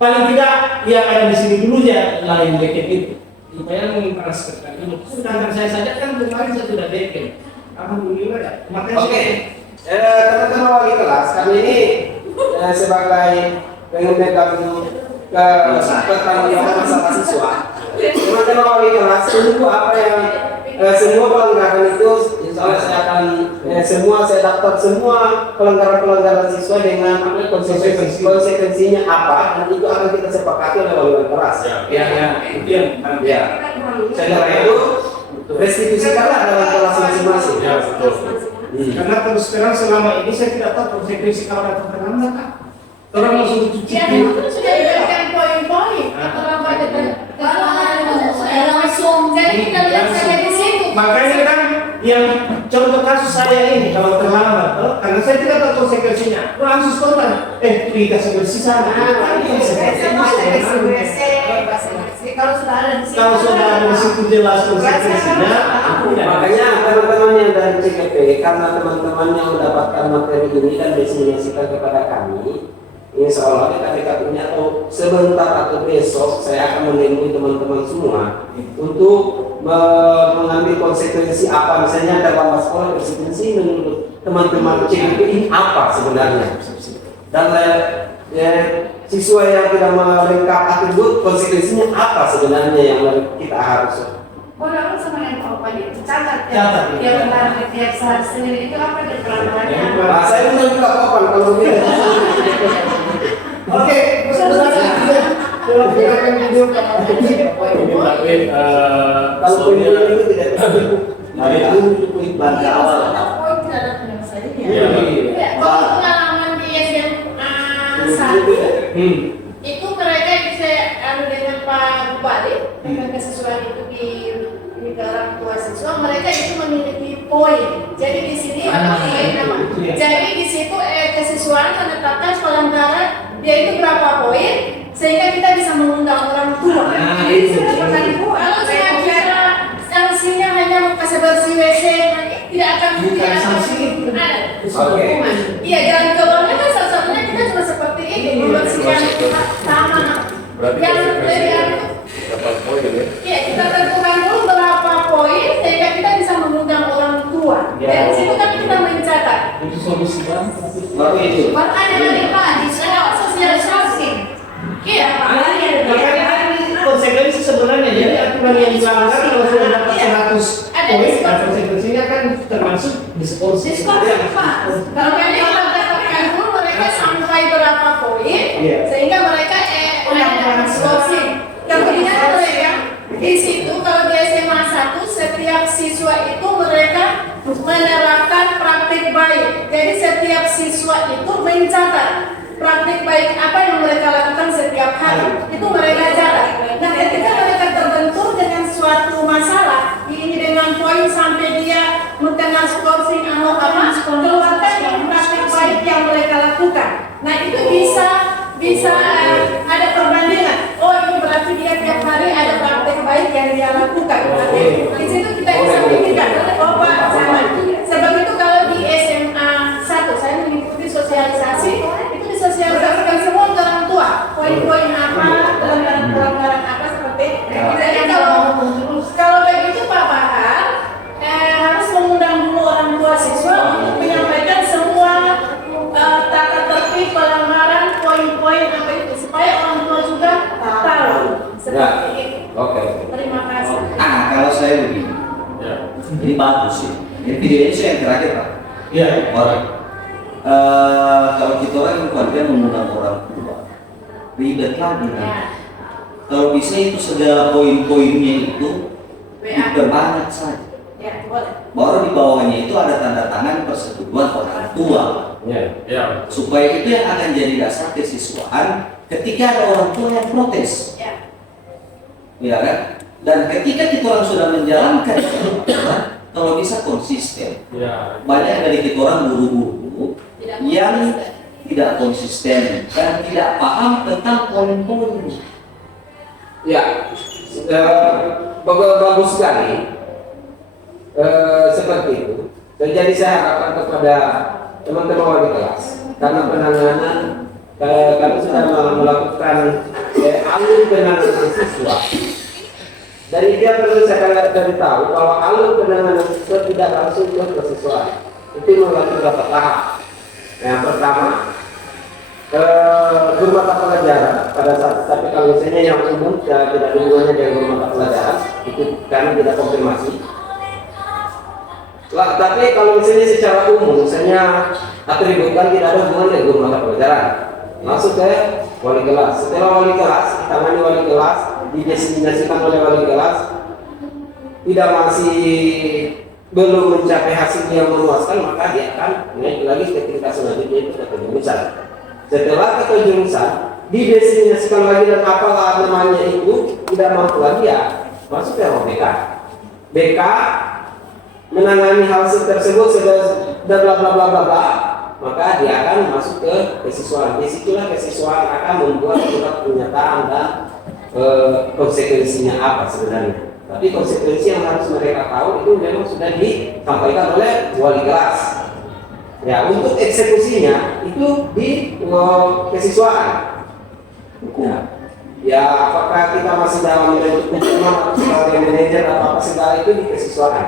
Paling tidak yang ada di sini dulu ya lain bikin itu. Supaya mentransferkan dulu. Sedangkan saya saja kan kemarin saya sudah bikin. Alhamdulillah ya. Oke. Teman-teman wali kelas, kami ini sebagai pemegang pertanggungjawaban masalah siswa. Teman-teman wali kelas, tunggu apa yang semua pelanggaran itu, insya Allah saya akan saya daftar semua pelanggaran siswa dengan konsekuensinya apa, dan itu akan kita sepakati oleh wali kelas. Ya. Saya kira itu restitusikanlah dalam kelas masing-masing. Ya, betul. Karena terus terang selama ini saya tidak tahu konsekuensi kalau datang terlambat. Orang langsung cuci. ya itu sudah diberikan poin-poin kalau pada langsung jadi kita lihat sampai di sini. Makanya kan yang contoh kasus saya ini kalau terlambat, karena saya tidak tahu konsekuensinya, langsung spontan, dikasih bersih sana. Kalau sudah ada di situ, Kalau sudah ada di situ jelas konsekuensinya, makanya teman-teman yang dari CGP, karena teman-teman yang mendapatkan materi ini dan diseminasikan kepada kami, insya Allah kita punya atau sebentar atau besok saya akan menemui teman-teman semua untuk mengambil konsekuensi apa, misalnya dalam sekolah konsekuensi menurut teman-teman CGP ini apa sebenarnya, dan siswa yang tidak melengkap atribut konsekuensinya apa sebenarnya yang kita harus. Lalu sama yang Pak Opani catat ya, Catat, ya. yang menarik tiap sehari Senin itu apa di pelanggarannya? Saya pun juga kapan kalau Oke, Ini tapi kalau soalnya itu tidak Langkah awal. Poin tidak ada penyelesaiannya. Iya. Ya, kalau pengalaman di SMA 1 itu mereka bisa dengan Pak Bupati dengan kesesuaian itu di orang tua siswa, mereka itu memiliki poin. Jadi di sini ada poin nama. Jadi di situ kesesuaian menetapkan pelanggaran dia itu berapa poin sehingga kita bisa mengundang orang tua. itu. Kalau cuma bicara sanksinya hanya kasih bersih WC tidak akan ada. Oke. Iya, jalan keluarnya kan salah satunya kita cuma seperti ini membersihkan taman. Berarti Yang konsekuensinya dapat poin ya. Iya, kita tentukan dulu berapa poin sehingga kita bisa mengundang orang tua. Dari situ kan kita mencatat. itu solusi banget. Baru itu. Baru ada lagi Pak di sekolah sosialisasi. Iya, Pak. Makanya ini konsekuensi sebenarnya, jadi aturan yang dilanggar kalau sudah dapat 100 poin, nah konsekuensinya kan termasuk diskors. Diskors, Pak. Kalau kami mengatakan dulu mereka sampai berapa poin, Iya. sehingga mereka ada diskorsi. Kemudian mereka di situ kalau di SMA 1 setiap siswa itu mereka menerapkan praktik baik. Jadi setiap siswa itu mencatat praktik baik apa yang mereka lakukan setiap hari. Itu mereka catat. Nah, ketika mereka terbentur dengan suatu masalah, ini dengan poin sampai dia mengkena skorsing atau apa, keluarkan yang praktik baik yang mereka lakukan. Nah, itu bisa ada perbandingan. Oh, ini berarti dia tiap hari ada praktik baik yang dia lakukan. Oke. Di situ kita bisa pikirkan. Oh, Pak, sama. Sebab itu kalau di SMA 1 saya mengikuti sosialisasi, itu disosialisasikan semua ke orang tua. Poin-poin apa, pelanggaran apa seperti. Jadi kalau begitu Pak Bahar harus mengundang dulu orang tua siswa untuk menyampaikan semua tata tertib pelanggaran poin-poin apa itu supaya orang tua juga tahu seperti itu. Oke. Terima kasih. Kalau saya begini, Ya. ini bagus sih. Ini video ini yang terakhir Pak. Iya. Orang. Kalau kita orang keluarga mengundang orang tua, ribet lagi Ya. kan. Kalau bisa itu segala poin-poinnya itu diperbanyak saja. Ya, boleh. Baru di bawahnya itu ada tanda tangan persetujuan orang tua. Ya. Ya. Supaya itu yang akan jadi dasar kesiswaan ketika ada orang tua yang protes. Ya. Ya kan? Dan ketika kita orang sudah menjalankan kalau bisa konsisten. Ya. Banyak dari kita orang guru-guru Tidak yang konsisten. tidak konsisten dan tidak paham tentang poin-poin. Ya, bagus sekali. Seperti itu. Dan jadi saya harapkan kepada teman-teman wali kelas, karena penanganan kami sudah melakukan alur penanganan siswa. Dari dia perlu saya dari tahu bahwa alur penanganan siswa tidak langsung ke kesiswaan. Itu melalui beberapa tahap. Yang pertama, guru mata pelajaran pada saat, tapi kalau misalnya yang umum tidak ada hubungannya dengan guru mata pelajaran, itu kami tidak konfirmasi. Lah, tapi kalau misalnya secara umum, misalnya atributkan tidak ada hubungan dengan guru mata pelajaran, masuk ke wali kelas. Setelah wali kelas, ditangani wali kelas, didesinasikan oleh wali kelas, tidak masih belum mencapai hasil yang memuaskan, maka dia akan naik lagi ke tingkat selanjutnya itu ke kejurusan. Setelah ke kejurusan, didesinasikan lagi dan apalah namanya itu tidak mampu lagi ya masuk ke BK. BK menangani hal tersebut sudah bla bla bla bla bla, maka dia akan masuk ke kesiswaan. Disitulah kesiswaan akan membuat surat pernyataan dan konsekuensinya apa sebenarnya. Tapi konsekuensi yang harus mereka tahu itu memang sudah disampaikan oleh wali kelas. Ya, untuk eksekusinya itu di kesiswaan. Ya, apakah kita masih dalam bentuk hukuman atau sebagai manajer atau apa segala itu di kesiswaan.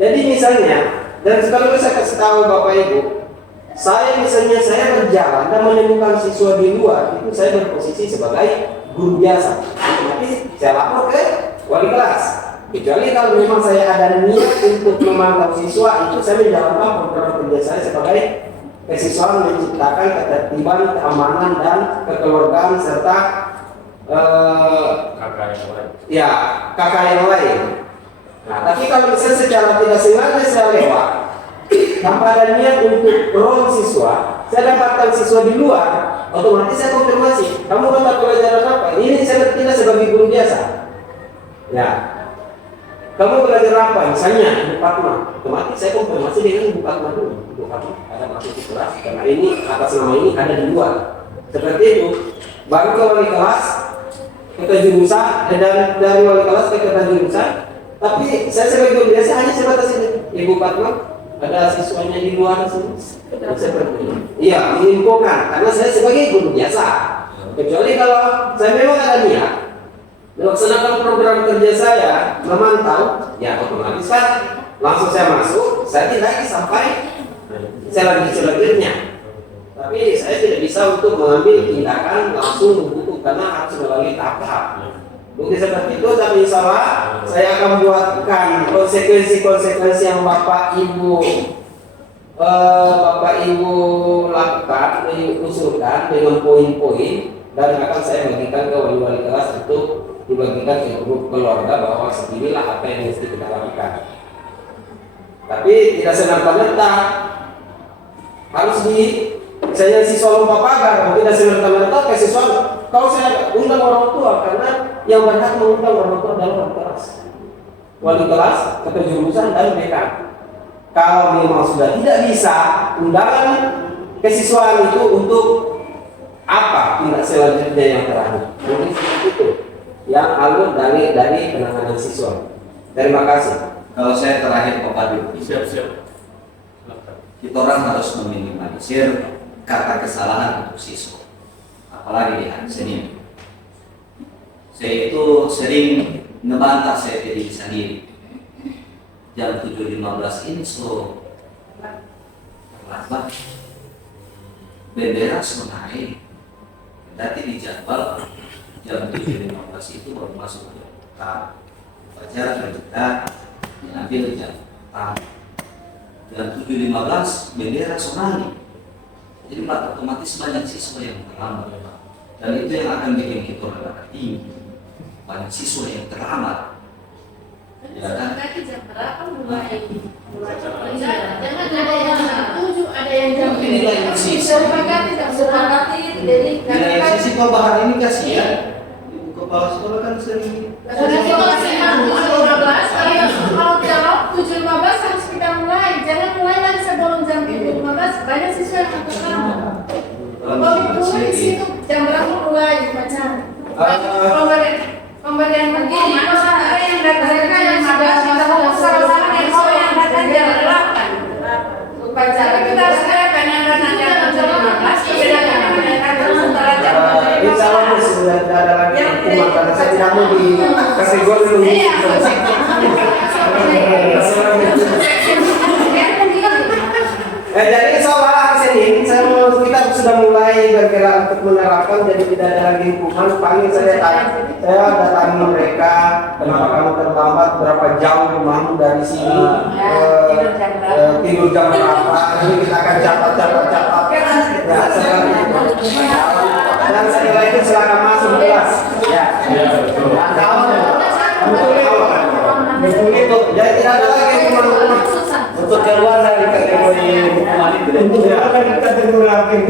Jadi misalnya, dan sekaligus saya kasih tahu Bapak Ibu, saya misalnya saya berjalan dan menemukan siswa di luar, itu saya berposisi sebagai guru biasa. Nanti saya lapor ke wali kelas. Kecuali kalau memang saya ada niat untuk memantau siswa, itu saya menjalankan program kerja saya sebagai kesiswaan menciptakan ketertiban, keamanan dan kekeluargaan serta ya kakak yang lain. Nah, tapi kalau misalnya secara tidak sengaja saya lewat tanpa ada niat untuk role siswa, saya dapatkan siswa di luar, otomatis saya konfirmasi, kamu dapat pelajaran apa? Ini saya tidak sebagai guru biasa. Ya, kamu belajar apa? Misalnya Ibu Fatma, otomatis saya konfirmasi dengan Ibu Fatma dulu. Ibu Fatma ada masuk di kelas, karena ini atas nama ini ada di luar. Seperti itu, baru ke wali kelas, ke jurusan, dan dari wali kelas ke jurusan. Tapi saya sebagai guru biasa hanya sebatas ini. Ibu Fatma, ada siswanya di luar sini. Seperti ini. Iya, menginfokan karena saya sebagai guru biasa. Kecuali kalau saya memang ada niat melaksanakan program kerja saya memantau, ya otomatis kan langsung saya masuk. Saya tidak lagi sampai saya lagi selanjutnya. Tapi saya tidak bisa untuk mengambil tindakan langsung membutuhkan karena harus melalui tahap. Mungkin seperti itu, tapi insya Allah saya akan buatkan konsekuensi-konsekuensi yang Bapak Ibu lakukan, diusulkan dengan poin-poin, dan akan saya bagikan ke wali-wali kelas untuk dibagikan ke grup keluarga bahwa seginilah apa yang mesti kita lakukan. Tapi tidak semerta-merta harus saya siswa lomba pagar, tidak semerta-merta ke siswa. Kalau saya undang orang tua, karena yang berhak mengundang orang tua adalah wali kelas, wali kelas, kepenjurusan dan dekan. Kalau memang sudah tidak bisa, undangan kesiswaan itu untuk apa tindak selanjutnya yang terakhir? Mungkin seperti itu yang alur dari penanganan siswa. Terima kasih. Kalau saya terakhir Pak Padu, Siap. kita orang harus meminimalisir kata kesalahan untuk siswa, apalagi di hari Senin. Saya itu sering ngebantah saya diri sendiri. Jam 7.15 ini terlambat. Bendera sudah naik. Berarti di jadwal jam 7.15 itu baru masuk ke upacara kita diambil jam 4. Jam 7.15 bendera sudah naik. Jadi otomatis banyak siswa yang terlambat. Dan itu yang akan bikin kita orang tinggi. Banyak siswa yang terlambat. Ya kan? Jam berapa mulai? Jangan ada yang jam 7, ada yang jam 5. Sepakati, jadi Nilai sisi kau bahar ini kasihan. Ibu kepala sekolah kan sering. Kalau jawab 7.15 harus kita mulai. Jangan mulai lagi sebelum jam 7.15. Banyak siswa yang akan terlambat. Kalau ditulis di situ jam berapa mulai upacara? Pemberian begini, ada yang datang yang salah-salah yang datang jam 8. Upacara kita harus kan yang datang jam 7.15. Insya Allah sudah tidak ada lagi hukuman karena saya tidak mau dikategori dulu. Jadi insya Allah hari Senin kita sudah mulai bergerak untuk menerapkan, jadi tidak ada lagi hukuman. Panggil saya datangi mereka, kenapa kamu terlambat, berapa jauh rumahmu dari sini, tidur jam berapa, ini kita akan catat. Ya, dan setelah itu silakan masuk kelas. Ya, betul. Betul itu. Jadi tidak ada lagi hukuman untuk keluar dari kategori hukuman itu.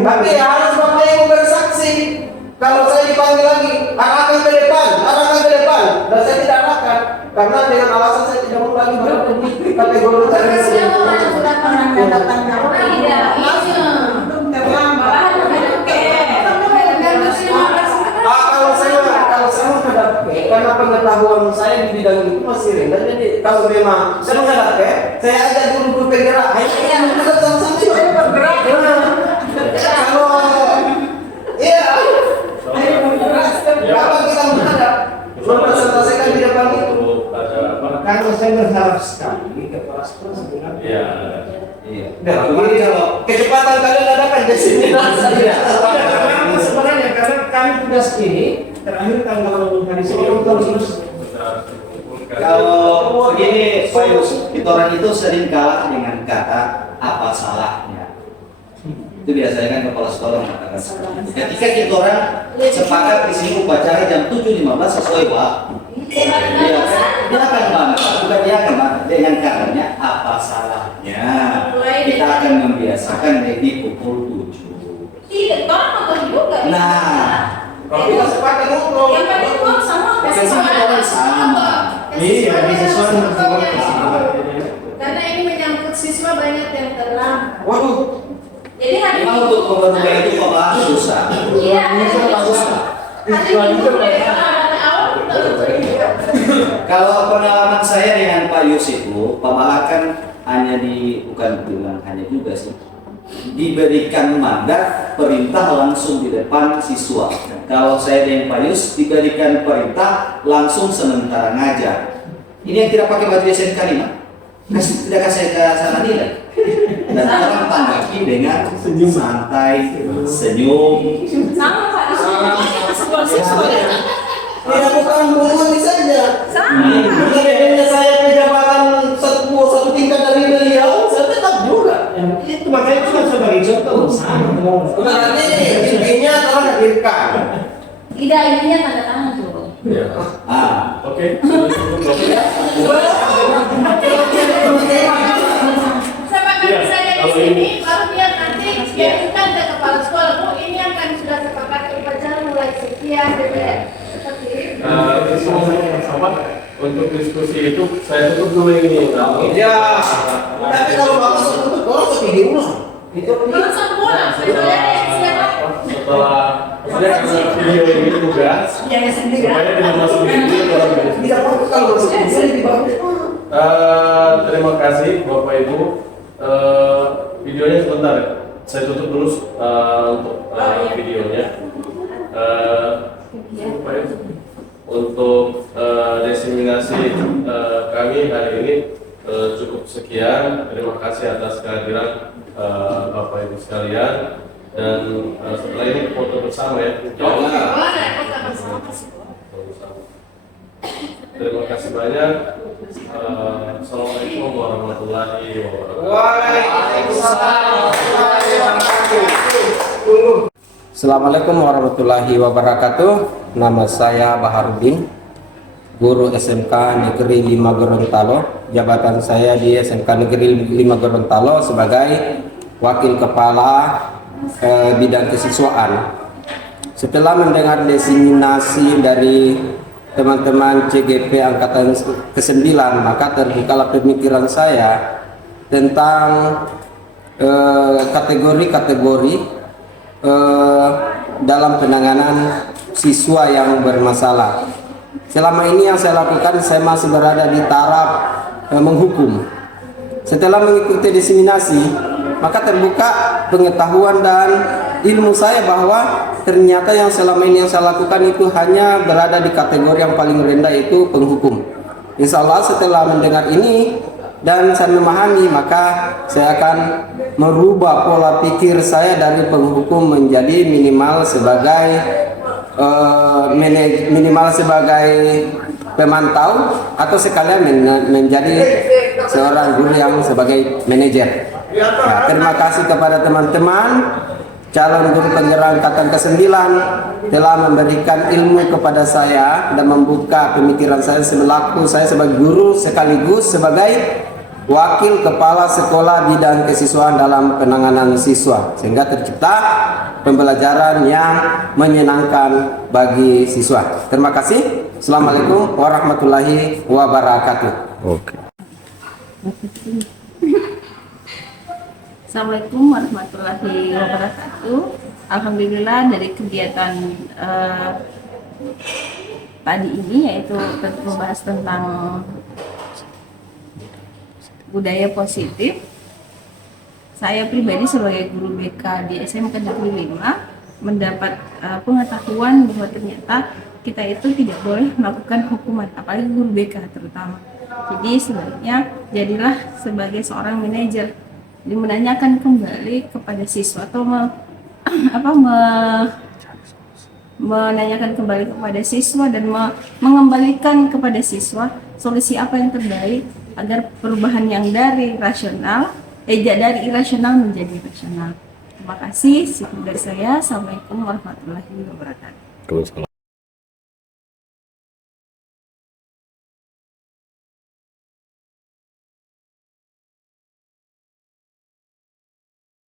Tapi harus Bapak Ibu bersaksi. Kalau saya dipanggil lagi, arahkan ke depan, dan saya tidak arahkan karena dengan alasan saya tidak mau lagi berkategori tadi. sudah pernah datang Kalau saya menghadap karena pengetahuan saya di bidang itu masih rendah, jadi kalau memang saya menghadap saya ajak guru-guru penggerak, ayo kita menghadap sama-sama ayo bergerak. Kalau iya, ayo bergerak. Kalau kita menghadap, mempresentasikan di depan itu. Kalau saya berharap sekali kepala sekolah sebenarnya. Iya. Ini kalau kecepatan kalian ada kan di sini. Sebenarnya karena kami tugas ini terakhir tanggal hari Senin terus. Kalau begini, Pak Yus, kita orang itu sering kalah dengan kata apa salahnya. Itu biasanya kan kepala sekolah mengatakan seperti itu. Ketika kita orang sepakat di sini upacara jam 7.15 sesuai waktu, dia akan mana? Bukan dia akan mana? Dengan karenanya apa salahnya kita akan membiasakan ready pukul 7. Tidak, orang nonton juga. Nah, Kalau kita sepakat ngobrol. Yang penting gua sama kasih sama. Iya, di sesuatu Karena ini menyangkut siswa banyak yang terlambat. Waduh. Jadi hari Memang untuk merubah itu pembahas susah. Iya, hari Minggu mereka dari awal kita udah Kalau pengalaman saya dengan Pak Yus itu, Pak Bahar kan hanya bukan bilang hanya juga sih, diberikan mandat perintah langsung di depan siswa. Kalau saya dengan Pak Yus diberikan perintah langsung sementara ngajar. Ini yang tidak pakai baju SMK nih, Mak. Tidak kasih ke sana nilai. Dan orang tanggapi dengan senyum santai, senyum. sama Pak di sekolah siswa. Tidak bukan bohong saja. Sama. Bedanya saya pejabatan satu tingkat dari beliau, saya tetap juga. itu makanya cuma sebagai contoh sama. Berarti intinya telah hadirkan. Tidak, ininya tanda tangan dulu. Ya. Oke. Sepakat saja di sini, baru dia nanti diajukan ke kepala sekolah. Bu, ini yang kami sudah sepakat upacara mulai sekian, seperti itu. Untuk diskusi itu saya tutup dulu ini. Ya. Tapi kalau bapak sebut orang seperti ulang. Itu Belum sempurna, sebetulnya siapa? Setelah maksudnya karena video ini tugas Yang sendiri. supaya tidak masuk di video kalau begitu. tidak bagus kalau masuk video lebih bagus. Terima kasih Bapak Ibu. Videonya sebentar ya. Saya tutup dulu untuk videonya. Untuk diseminasi kami hari ini cukup sekian. Terima kasih atas kehadiran Bapak Ibu sekalian. Dan setelah ini foto bersama ya. Terima kasih banyak. Assalamualaikum warahmatullahi wabarakatuh. Assalamualaikum warahmatullahi wabarakatuh. Nama saya Baharudin, guru SMK Negeri 5 Gorontalo. Jabatan saya di SMK Negeri 5 Gorontalo sebagai Wakil Kepala Bidang Kesiswaan. Setelah mendengar diseminasi dari teman-teman CGP Angkatan ke-9, maka terbukalah pemikiran saya tentang kategori-kategori dalam penanganan siswa yang bermasalah. Selama ini yang saya lakukan, saya masih berada di taraf menghukum. Setelah mengikuti diseminasi, maka terbuka pengetahuan dan ilmu saya bahwa ternyata yang selama ini yang saya lakukan itu hanya berada di kategori yang paling rendah, yaitu penghukum. Insya Allah setelah mendengar ini dan saya memahami, maka saya akan merubah pola pikir saya dari penghukum menjadi minimal sebagai pemantau atau sekalian menjadi seorang guru yang sebagai manajer. Nah, terima kasih kepada teman-teman calon guru penggerak angkatan ke-9 telah memberikan ilmu kepada saya dan membuka pemikiran saya sebagai guru sekaligus sebagai wakil kepala sekolah bidang kesiswaan dalam penanganan siswa, sehingga tercipta pembelajaran yang menyenangkan bagi siswa. Terima kasih. Assalamualaikum warahmatullahi wabarakatuh. Oke. Assalamualaikum warahmatullahi wabarakatuh. Alhamdulillah dari kegiatan tadi ini, yaitu membahas tentang budaya positif. Saya pribadi sebagai guru BK di SMK Negeri 5 mendapat pengetahuan bahwa ternyata kita itu tidak boleh melakukan hukuman, apalagi guru BK terutama. Jadi sebaiknya jadilah sebagai seorang manajer, jadi menanyakan kembali kepada siswa atau menanyakan kembali kepada siswa dan mengembalikan kepada siswa solusi apa yang terbaik agar perubahan yang dari irasional menjadi rasional. Terima kasih. Sekian dari saya. Assalamualaikum warahmatullahi wabarakatuh.